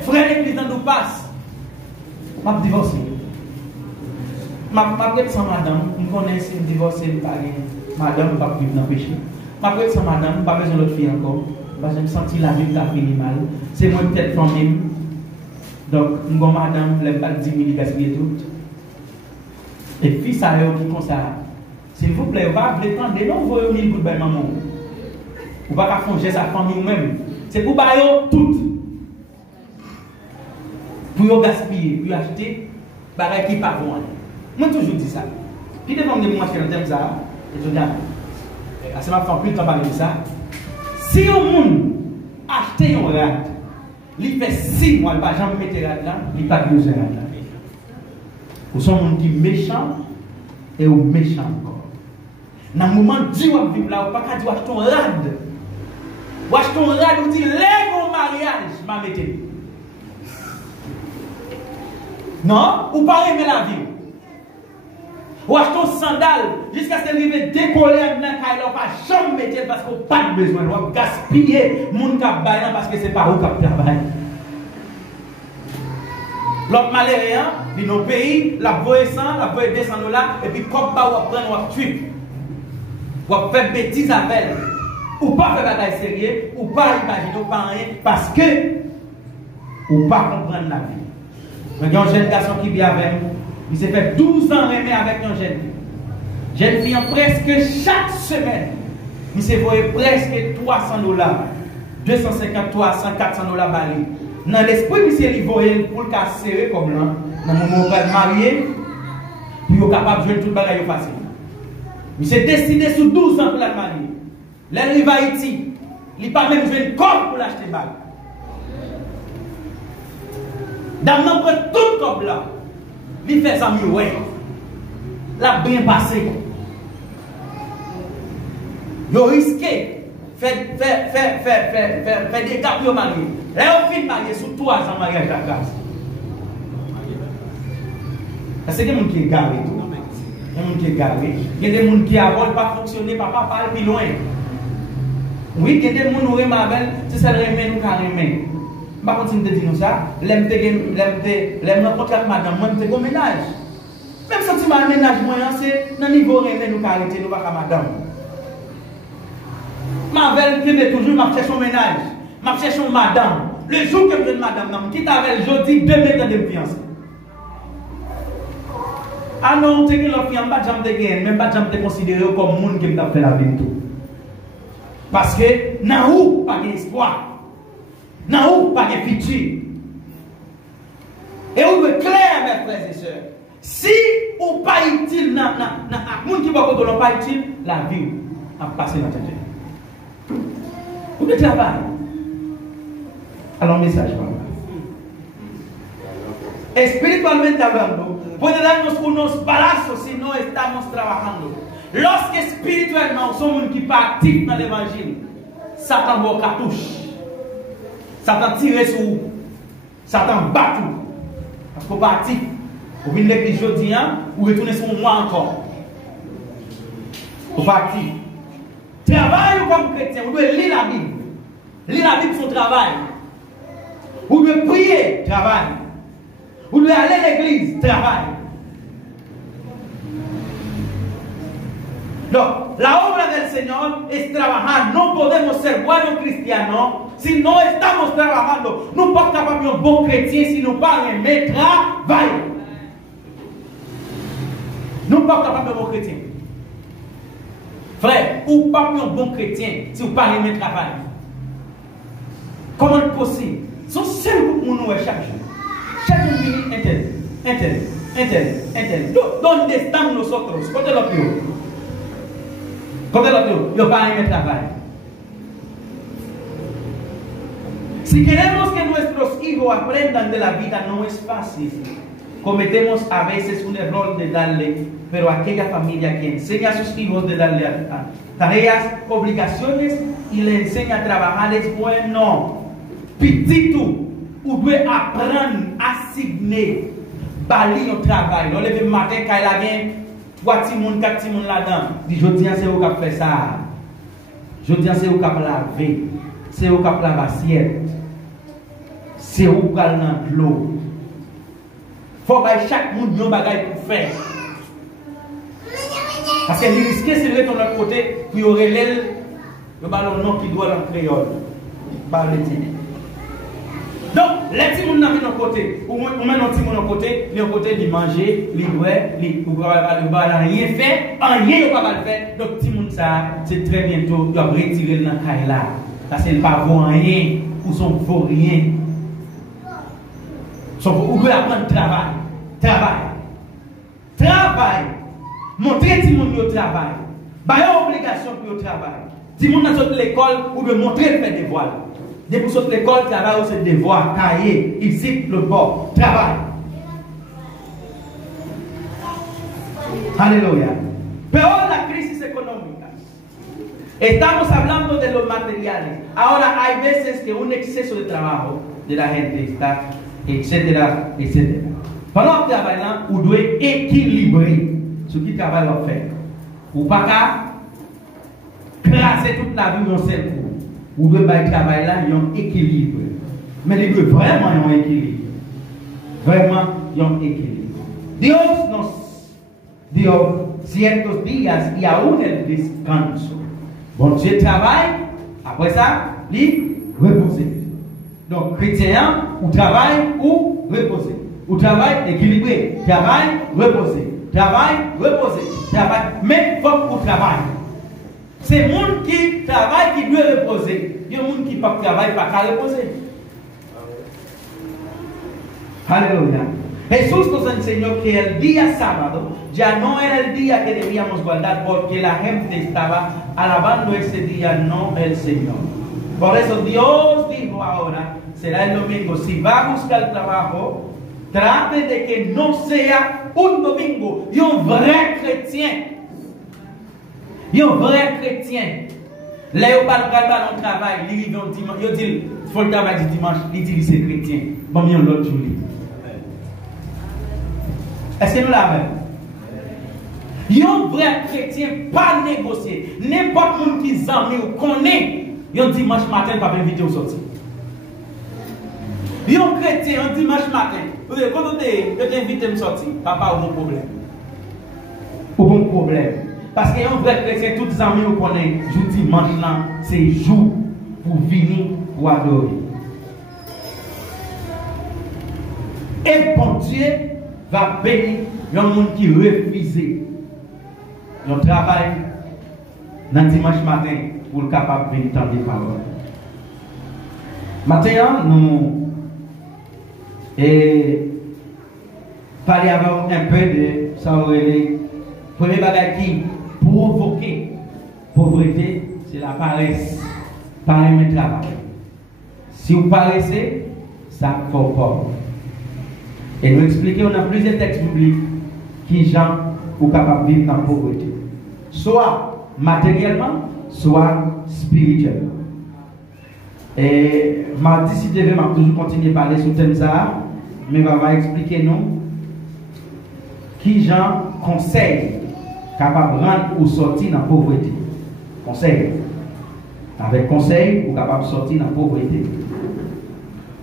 frère l'église dans nous passe. Je vais divorcer. Je vais sans madame, je connais si je divorce, madame ne va pas vivre dans le péché. Je vais sans madame, je n'ai pas besoin d'autre fille encore. Je me sens la vie qui a fini mal. C'est moi peut-être famille. Donc, je vais madame, je ne vais pas 10 000 gaspiller tout. Et puis, ça qui comme ça. S'il vous plaît, vous ne pouvez pas prendre, non, vous voyez 1000 gouttes de maman. Vous ne pouvez pas faire sa famille vous-même. C'est pour bailler tout. Pour gaspiller, pour acheter, pareil qui pas bon. Moi, toujours dis ça. Puis, devant moi, je fais un thème ça. Et je dis, c'est ma femme, plus de temps parler de ça. Si un monde achète un rad, il fait 6 mois, il ne va jamais mettre rad là, il n'a pas besoin de rad là. Vous êtes un monde qui est méchant et ou méchant encore. Dans le moment où vous vivez là, vous ne pouvez pas dire acheter un rad. Vous achetez un rad, vous dites, lève au mariage, je vais mettre. Non, ou pas aimer la vie. Ou acheter un sandal jusqu'à ce que vous décoller dans la caille, vous ne pas jamais mettre parce que vous n'avez pas besoin. Vous gaspiller mon cap parce que ce n'est pas vous qui travaillez. L'autre malheur, dans nos pays, la voie 100, la voie 200 $, et puis comme vous prenez votre tuer. Vous faites bêtises avec elle. Ou pas faire bataille sérieux, ou pas imaginer, pas rien, parce que ou pas comprendre la vie. Il y a un jeune garçon qui vit avec nous. Il s'est fait 12 ans remet avec un jeune fille. Jeune fille, presque chaque semaine, il s'est volé presque 300 $, 250, 300, 400 $ balés. Dans l'esprit, il s'est volé pour le cas serré comme là. Dans le moment où il va marier, pour être capable de jouer tout le bagage facile. Il s'est décidé sur 12 ans pour la marier. Là, il va à Haïti. Il n'a pas même joué une corde pour l'acheter bague. Dans le moment tout comme là, il fait ça mieux, ouais. La bien passé. Il risqué fait des cas pour marier. Là, on finit marier sur 3 ans mariage à grâce. Parce qu'il y a des gens qui sont garés. Il y a des gens qui sont garés. Il y a des gens qui n'ont pas fonctionné, papa parle plus loin. Oui, il y a des gens qui ont remarqué, c'est ça le remède ou pas remède. Je vais continuer de dire ça. L'aime rencontrer avec madame, moi, je fais un ménage. Même si si ma ménage moyen, c'est dans le niveau rené, nous arrêter, nous pas madame. Ma veille, toujours, ma cherche ménage, ma cherche madame. Le jour que je viens madame, qui t'avait le jeudi 2 mètres de fiancé. Ah non, tu es l'autre fille, pas jamais de gagner, même pas jamais de considérer comme monde qui m'a fait la vie tout. Parce que, n'a où pas d'espoir. N'a où pas de futur. Et on est clair, mes frères et sœurs. Si on n'est pas utile, monde qui va qu'on pas utile, la vie a passé dans ta vie. Vous devez travailler. Alors, message. Espiritualmente hablando, puede darnos unos balazos si no estamos trabajando. Los que espirituellement somos qui partent dans l'évangile, Satan va au cartouche. Satan tire sur vous. Satan bat tout. Parce qu'on partit. Vous venez de l'église aujourd'hui, vous retournez sur moi encore. Vous partez. Travail comme chrétien, vous devez lire la Bible. Lire la Bible, son travail. Vous devez prier, travail. Vous devez aller à l'église, travail. Donc, la obra del Señor es trabajar. No podemos ser buenos cristianos si no estamos trabajando. No somos capables de ser bons chrétiens si nous pas aimer travailler. Nous ne sommes pas capables de bons chrétiens. Frère, ou pas un bon chrétien si vous ne pas aimer travailler. Comment est-ce possible? C'est le seul groupe où nous est chaque jour. Chaque jour, nous intel. ¿Dónde están nosotros? Côté l'autre. Côté l'autre, ils ne pas aimer travailler. Si queremos que nuestros hijos aprendan de la vida, no es fácil. Cometemos a veces un error de darle, pero aquella familia que enseña a sus hijos de darle a tareas, obligaciones y le enseña a trabajar es bueno. Petito, vous devez apprendre à signer, bali au travail. Le lever matin, quand il a bien 3 petits moun, 4 petits moun là-dedans, dit je dis c'est vous qui fait ça. Je dis c'est vous qui laver, c'est vous qui laver assiette, c'est vous qui allez dans l'eau. Faut que chaque monde ait un bagage pour faire. Parce que les risques, c'est de l'autre côté, pour y aurait l'aile, le ballon non qui doit dans le créole. Donc, les petits gens qui sont de côté, ou même les petits gens de côté, les côté de manger, les boire, les ne pas rien faire, rien ne pas faire. Donc, les petits gens, c'est très bientôt, ils doivent retirer dans le caille là. Parce qu'ils ne peuvent pas rien, ou sont pour rien. Vous devez apprendre travail. Montrer tout le monde au travail. Il y a une obligation pour le travail. Si vous êtes dans l'école, vous devez montrer le fait de devoir. Dès que vous êtes à l'école, travail c'est le devoir, cahier, ici, le bord, travail. Aleluya. Peor la crisis económica. Estamos hablando de los materiales. Ahora hay veces que un exceso de trabajo de la gente está, etcétera, etcétera. Pendant que vous travaillez, vous devez équilibrer ce qui travaille à faire. Vous ne pouvez pas craser toute la vie dans seul coup. Vous devez travailler là, il y a un équilibre. Mais il y a vraiment un équilibre. Vraiment un équilibre. Dios ciertos días y aún el descanso. Bon Dieu travaille, après ça, il repose. Donc, chrétien, ou travaille ou reposer. Ou travail équilibré, travail reposé, travail reposé, travail. Mais il faut que vous travaillez. C'est le monde qui travaille qui doit reposer. Il y a des gens qui ne travaillent pas qu'à reposer. Aleluya. Jesús nos enseñó que el día sábado ya no era el día que debíamos guardar porque la gente estaba alabando ese día, no el Señor. Por eso Dios dijo ahora, será el domingo. Si va a buscar trabajo, trate de que no sea un domingo. Y un vrai chrétien. Y un vrai chrétien. Là, il va pas dans le travail, il dit, il faut le travail du dimanche, il dit c'est chrétien. Bon, il y a l'autre jour. Est-ce que nous l'avons? Un vrai chrétien, pas négocier. N'importe qui qui s'en ou connaît, un dimanche matin, pas invité au sortir. Un chrétien, un dimanche matin, quand on est invité à sortir, papa a un problème. Aucun problème. Parce qu'en vrai, c'est toutes les amis qui connaissent, je dis dimanche, c'est jour pour venir pour adorer. Et bon Dieu va bénir les gens qui refusent leur travail dans dimanche matin pour le capable de venir entendre des paroles. Maintenant, nous parler avant un peu de ça. Premier bagage qui provoque pauvreté, c'est la paresse. Pas aimer travail. Si vous paraissez, ça fait pauvre. Et nous expliquons, on a plusieurs textes bibliques qui gens sont capables de vivre dans la pauvreté. Soit matériellement, soit spirituellement. Et mardi, si je vais toujours continuer à parler sur le thème ça, mais on va expliquer nous qui gens conseillent capable de rendre ou sortir dans la pauvreté. Conseil. Avec conseil, vous capable de sortir dans la pauvreté. Il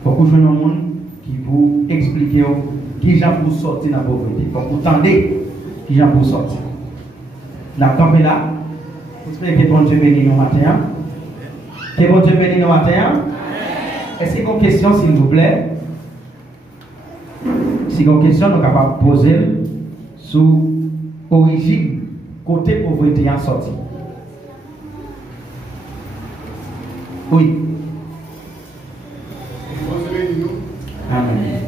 faut que vous joignez un monde qui vous explique qui gens pour sortir dans la pauvreté. Il faut que vous tendez qui gens pour sortir. Nous avons là. J'espère que bon Dieu bénit nous matin. Que bon Dieu bénit nous matin. Est-ce qu'il y a une question, s'il vous plaît? Si vous avez une question, nous sommes capables de poser sur l'origine, côté pauvreté en sortie. Oui. Amen.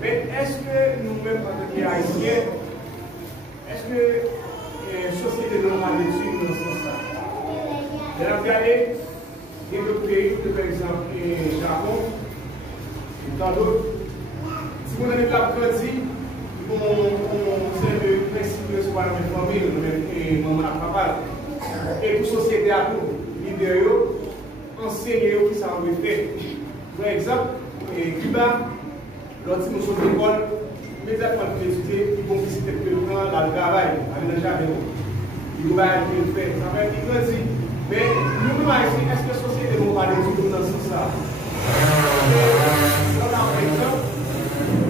Mais est-ce que nous-mêmes, en tant qu'Haïtiens, est-ce que la société normale dessus dans ce sens-là? Elle a regardé des pays, par exemple, le Japon, et tant d'autres. Si vous avez la grandi, c'est le principe de soit la même famille, et maman et papa. Et pour la société à tout, l'idée, enseigner qui ça va faire. Par exemple, Cuba, lorsque nous sommes à l'école, immédiatement pour étudier, ils vont visiter le plan, dans le travail, avec le jardin. Ils vont faire le fait. Ça va être grandi. Mais nous, est-ce que la société va parler de tout dans ce sens-là? Par exemple,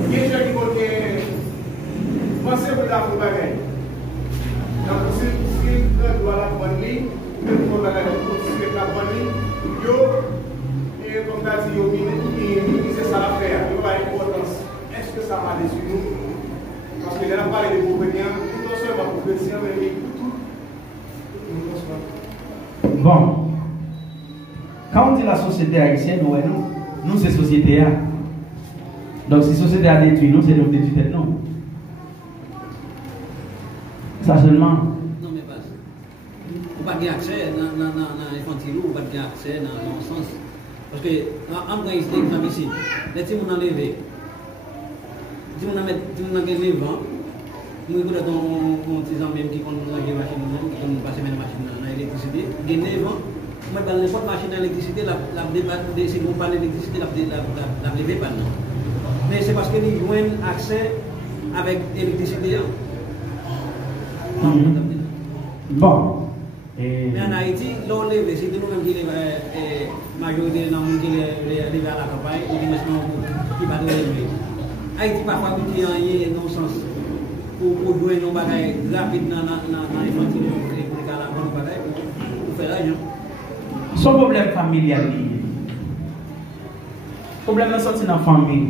il y a des gens qui vont dire, pensez que vous avez un bagage. Donc, si vous doit la bonne ligne, vous avez la bonne ligne, et comme tu as dit, c'est ça l'affaire, il y a l'importance. Est-ce que ça va dessus nous? Parce que là, on parle de pauvreté, tout le monde va pour chrétien, mais tout. Bon. Quand on dit la société haïtienne, nous c'est société A. Donc si la société a détruit nous, c'est nous qui détruisons nous. Ça seulement. Non, mais pas. Vous n'avez pas accès dans l'infantile, vous n'avez pas accès dans le sens. Parce que, en vrai, c'est une famille ici. Les petits ont enlevé. Si on a 9 ans, nous avons un petit même qui compte la machine, qui compte passer la machine dans l'électricité. Il y a 9 ans, moi, dans n'importe machine à l'électricité, si vous parlez d'électricité, la lever pas. Mais c'est parce que nous avons accès avec l'électricité. Bon. Mais en Haïti, l'on lève, c'est nous-mêmes qui lève la majorité des gens qui lèvent à la campagne, ou qui ne va pas lever. Haïti, parfois, il y a un non-sens pour jouer nos bagages rapides dans les infantile, pour la bonne bagaille, pour faire l'argent. Son problème familial. Le problème est sorti dans la famille.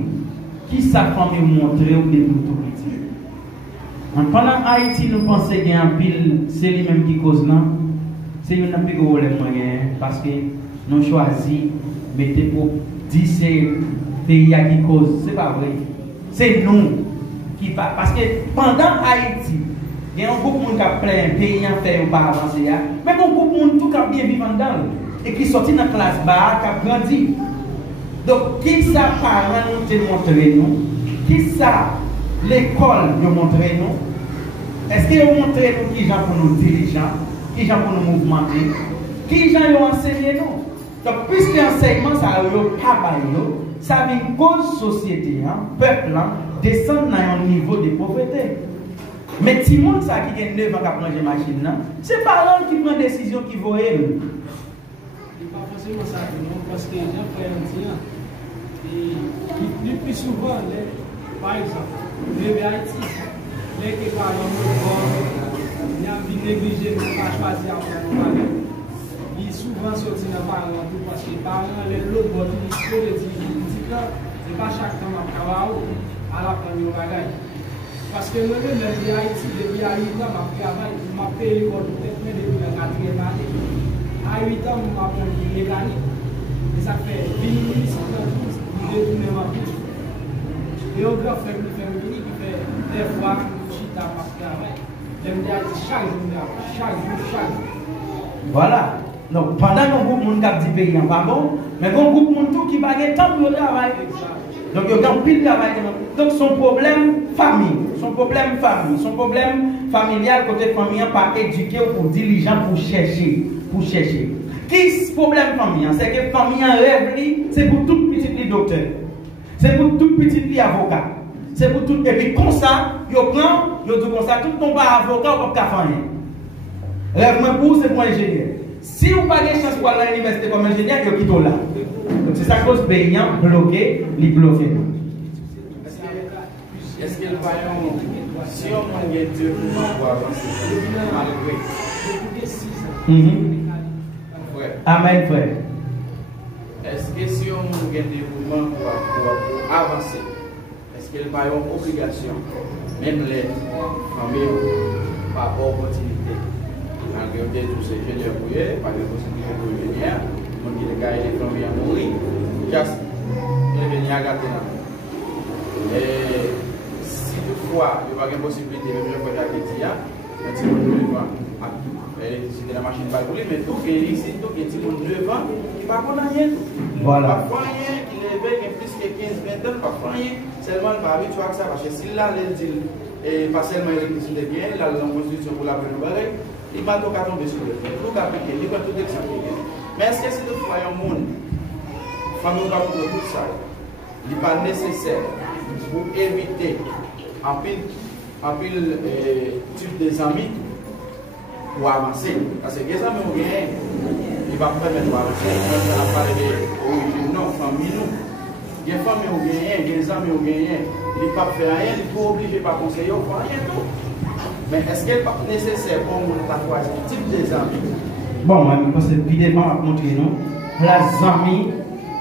Qui sa famille montrer ou des tout petit? Pendant Haïti, nous pensons qu'il y a un pile, c'est lui-même qui cause là. C'est une plus gros problème parce que nous choisissons de mettre pour 10 pays qui cause. C'est pas vrai. C'est nous qui parlons. Parce que pendant Haïti, il y a beaucoup de monde qui a plein pays à faire ou pas avancer. Mais beaucoup de monde tout qui a bien vivant dedans. Et qui sortit dans la classe bas, qui a grandi. Donc, qui ça parents nous te montrer nous? Qui ça l'école nous montrer nous? Est-ce qu'ils ont montré nous qui gens pour nous dirigeants, qui gens pour nous mouvementer, qui gens ont enseigné nous? Donc, puisque l'enseignement, ça n'a pas ça vient cause société, peuple, descendre dans un niveau de pauvreté. Mais si le monde qui a 9 ans qui a plongé machine, c'est les parents qui prennent des décisions qui vont aider. Pas forcément ça, parce que j'ai fait un petit Le plus souvent, par exemple, les Haïti, les parents il y a une négligé, ne pas choisir à faire nos parents. Ils souvent sortent dans les parents parce que les parents, l'autre bord, ils disent que pas chaque temps à la première bagaille. Parce que moi-même, les Haïti, depuis à 8 ans, je travaille, je m'appelle l'école peut-être depuis la 4e année. À 8 ans, je m'appelle mécanique. Et ça fait 20 minutes, ça fait 12, je détourne ma bouche. Et au grand frère qui fait des fois, chita par travail. J'aime bien chaque jour. Voilà. Donc, pendant que nous avons dit pays n'est pas bon, mais nous avons beaucoup de gens qui ne temps pour le travail. Donc, il y a un pile de travail. Donc, son problème famille, son problème familial, côté famille, pas éduqué ou diligent pour chercher. Qui est le problème famille? C'est que la famille en rêve, c'est pour tout petit docteur. C'est pour tout petit avocat. C'est pour tout. Et puis, comme ça, il prend, il dit comme ça, tout ton pas avocat ou pas faire rien. Rêve pour c'est pour ingénieur. Si vous n'avez pas de chance pour aller à l'université comme ingénieur, vous quittez là. Donc c'est ça cause payant, bloqué, les bloqué. Est-ce que le paillon, si on a Dieu pour avancer, malgré. Amen, frère. Est-ce que si on a développement pour avancer, est-ce que le paillon obligation, même les familles, par opportunité? Malgré tous ces ingénieurs bouillés, pas de possibilité pour ingénieur, on dit les gars, les familles à mourir, juste ingénieur à gâter. Et si toutefois, il n'y a pas de possibilité de faire des activités, un petit peu de devant, l'électricité de la machine pas rouler, mais tout est ici, tout est petit peu devant, il ne va pas rien. Voilà. Parfois, rien, il est plus que 15-20 ans, parfois, rien, seulement il va habituer à ça, parce que si là, il dit, pas seulement l'électricité bien, là, la constitution pour la première il va tomber sur le fait. Tout appliquer, il va tout expliquer. Mais est-ce que si nous voyons un monde, famille va pour tout ça, il n'est pas nécessaire pour éviter un pile type des amis pour avancer. Parce que les amis ont rien, il va permettre d'avancer. On va parler d'origine, non, famille, nous. Les familles ont rien, les amis ont rien, il ne pas faire rien, il n'est pas obligé de conseiller, il ne fait rien tout. Mais est-ce qu'elle n'est pas nécessaire pour nous tatouer ce type des amis? Bon, moi, parce que vidéo va montrer nous, la amis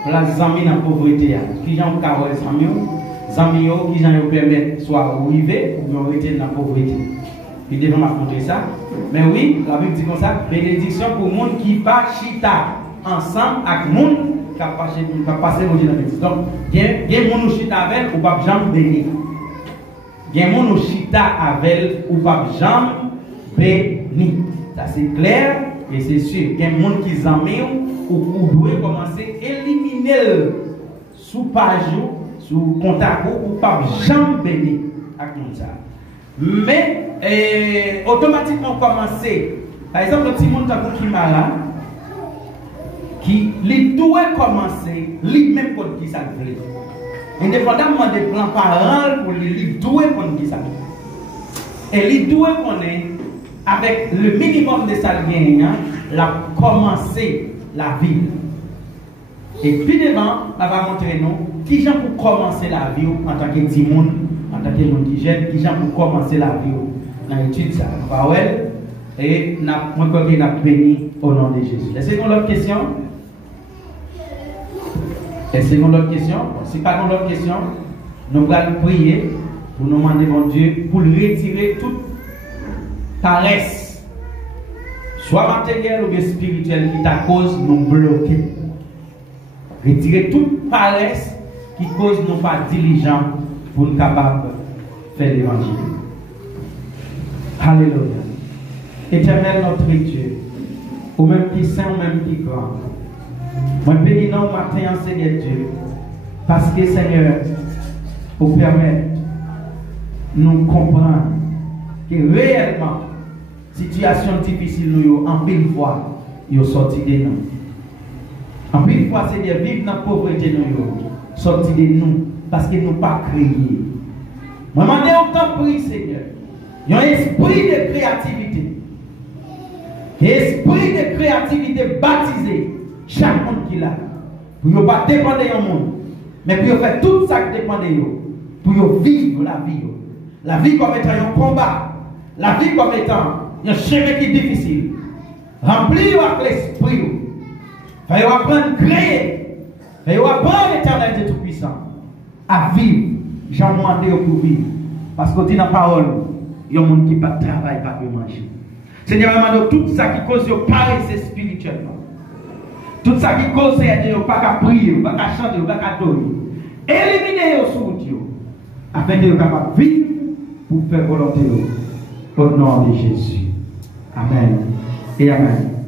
dans la pauvreté. Qui j'en carré les amis qui j'en permettent soit arriver ou bien rester dans la pauvreté. Vidéo va montrer ça. Mais oui, la Bible dit comme ça, bénédiction pour le monde qui va chita ensemble avec le monde qui va passer au Dieu. Donc, il y a des gens qui chita avec ou pas jamais béni. Il y a des gens qui chita avec ou pas jamais béni. Ça c'est clair et c'est sûr. Il y a des gens qui s'amènent ou doivent commencer à éliminer sous page, sous contact ou pas jamais béni avec ça. Mais automatiquement commencer. Par exemple, le petit monde qui est malade, qui doit commencer lui-même pour qui ça veut. Indépendamment des plans parents, pour lui doit pour qui ça veut. Et lui doit connaître avec le minimum de salaire, la commencer la vie. Et puis devant, elle va montrer nous qui j'aime pour commencer la vie en tant que petit monde, en tant que monde qui jeune, qui j'aime pour commencer la vie dans l'étude ça. Et nous avons béni au nom de Jésus. Est-ce que vous avez une question? Est-ce que vous avez une question? Si pas une autre question, nous allons prier pour nous demander bon Dieu pour retirer toute paresse, soit matérielle ou bien spirituelle, qui t'a cause nous bloquer. Retirer toute paresse qui cause nous pas diligents pour nous capables de faire l'évangile. Alléluia. Éternel notre Dieu, ou même qui saint, ou même qui grand. Moi, bénis nous matin, Seigneur Dieu, parce que Seigneur, pour permettre nous comprendre que réellement, situation difficile, nous, en pile fois, nous sorti de nous. En pile fois, Seigneur, vivre dans la pauvreté, nous, sorti de nous, parce que nous pas créés. Moi, je demande autant de Seigneur. Il y a un esprit de créativité. Esprit de créativité baptisé chaque monde qui l'a. Pour ne pas dépendre d'un monde. Mais pour faire tout ça qui dépend de vous, pour vivre la vie. La vie comme étant un combat. La vie comme étant un chemin qui est difficile. Remplir avec l'esprit. Faites apprendre à créer. Faites apprendre l'éternel de Tout-Puissant. À vivre. J'ai demandé pour vivre. Parce que dans la parole, il y a des gens qui ne travaillent pas pour manger. Seigneur, demande tout ça qui cause de paresse spirituellement. Tout ça qui cause de ne pas prier, pas chanter, pas adorer. Éliminez sur Dieu. Afin de capable de vivre pour faire volonté au nom de Jésus. Amen et amen.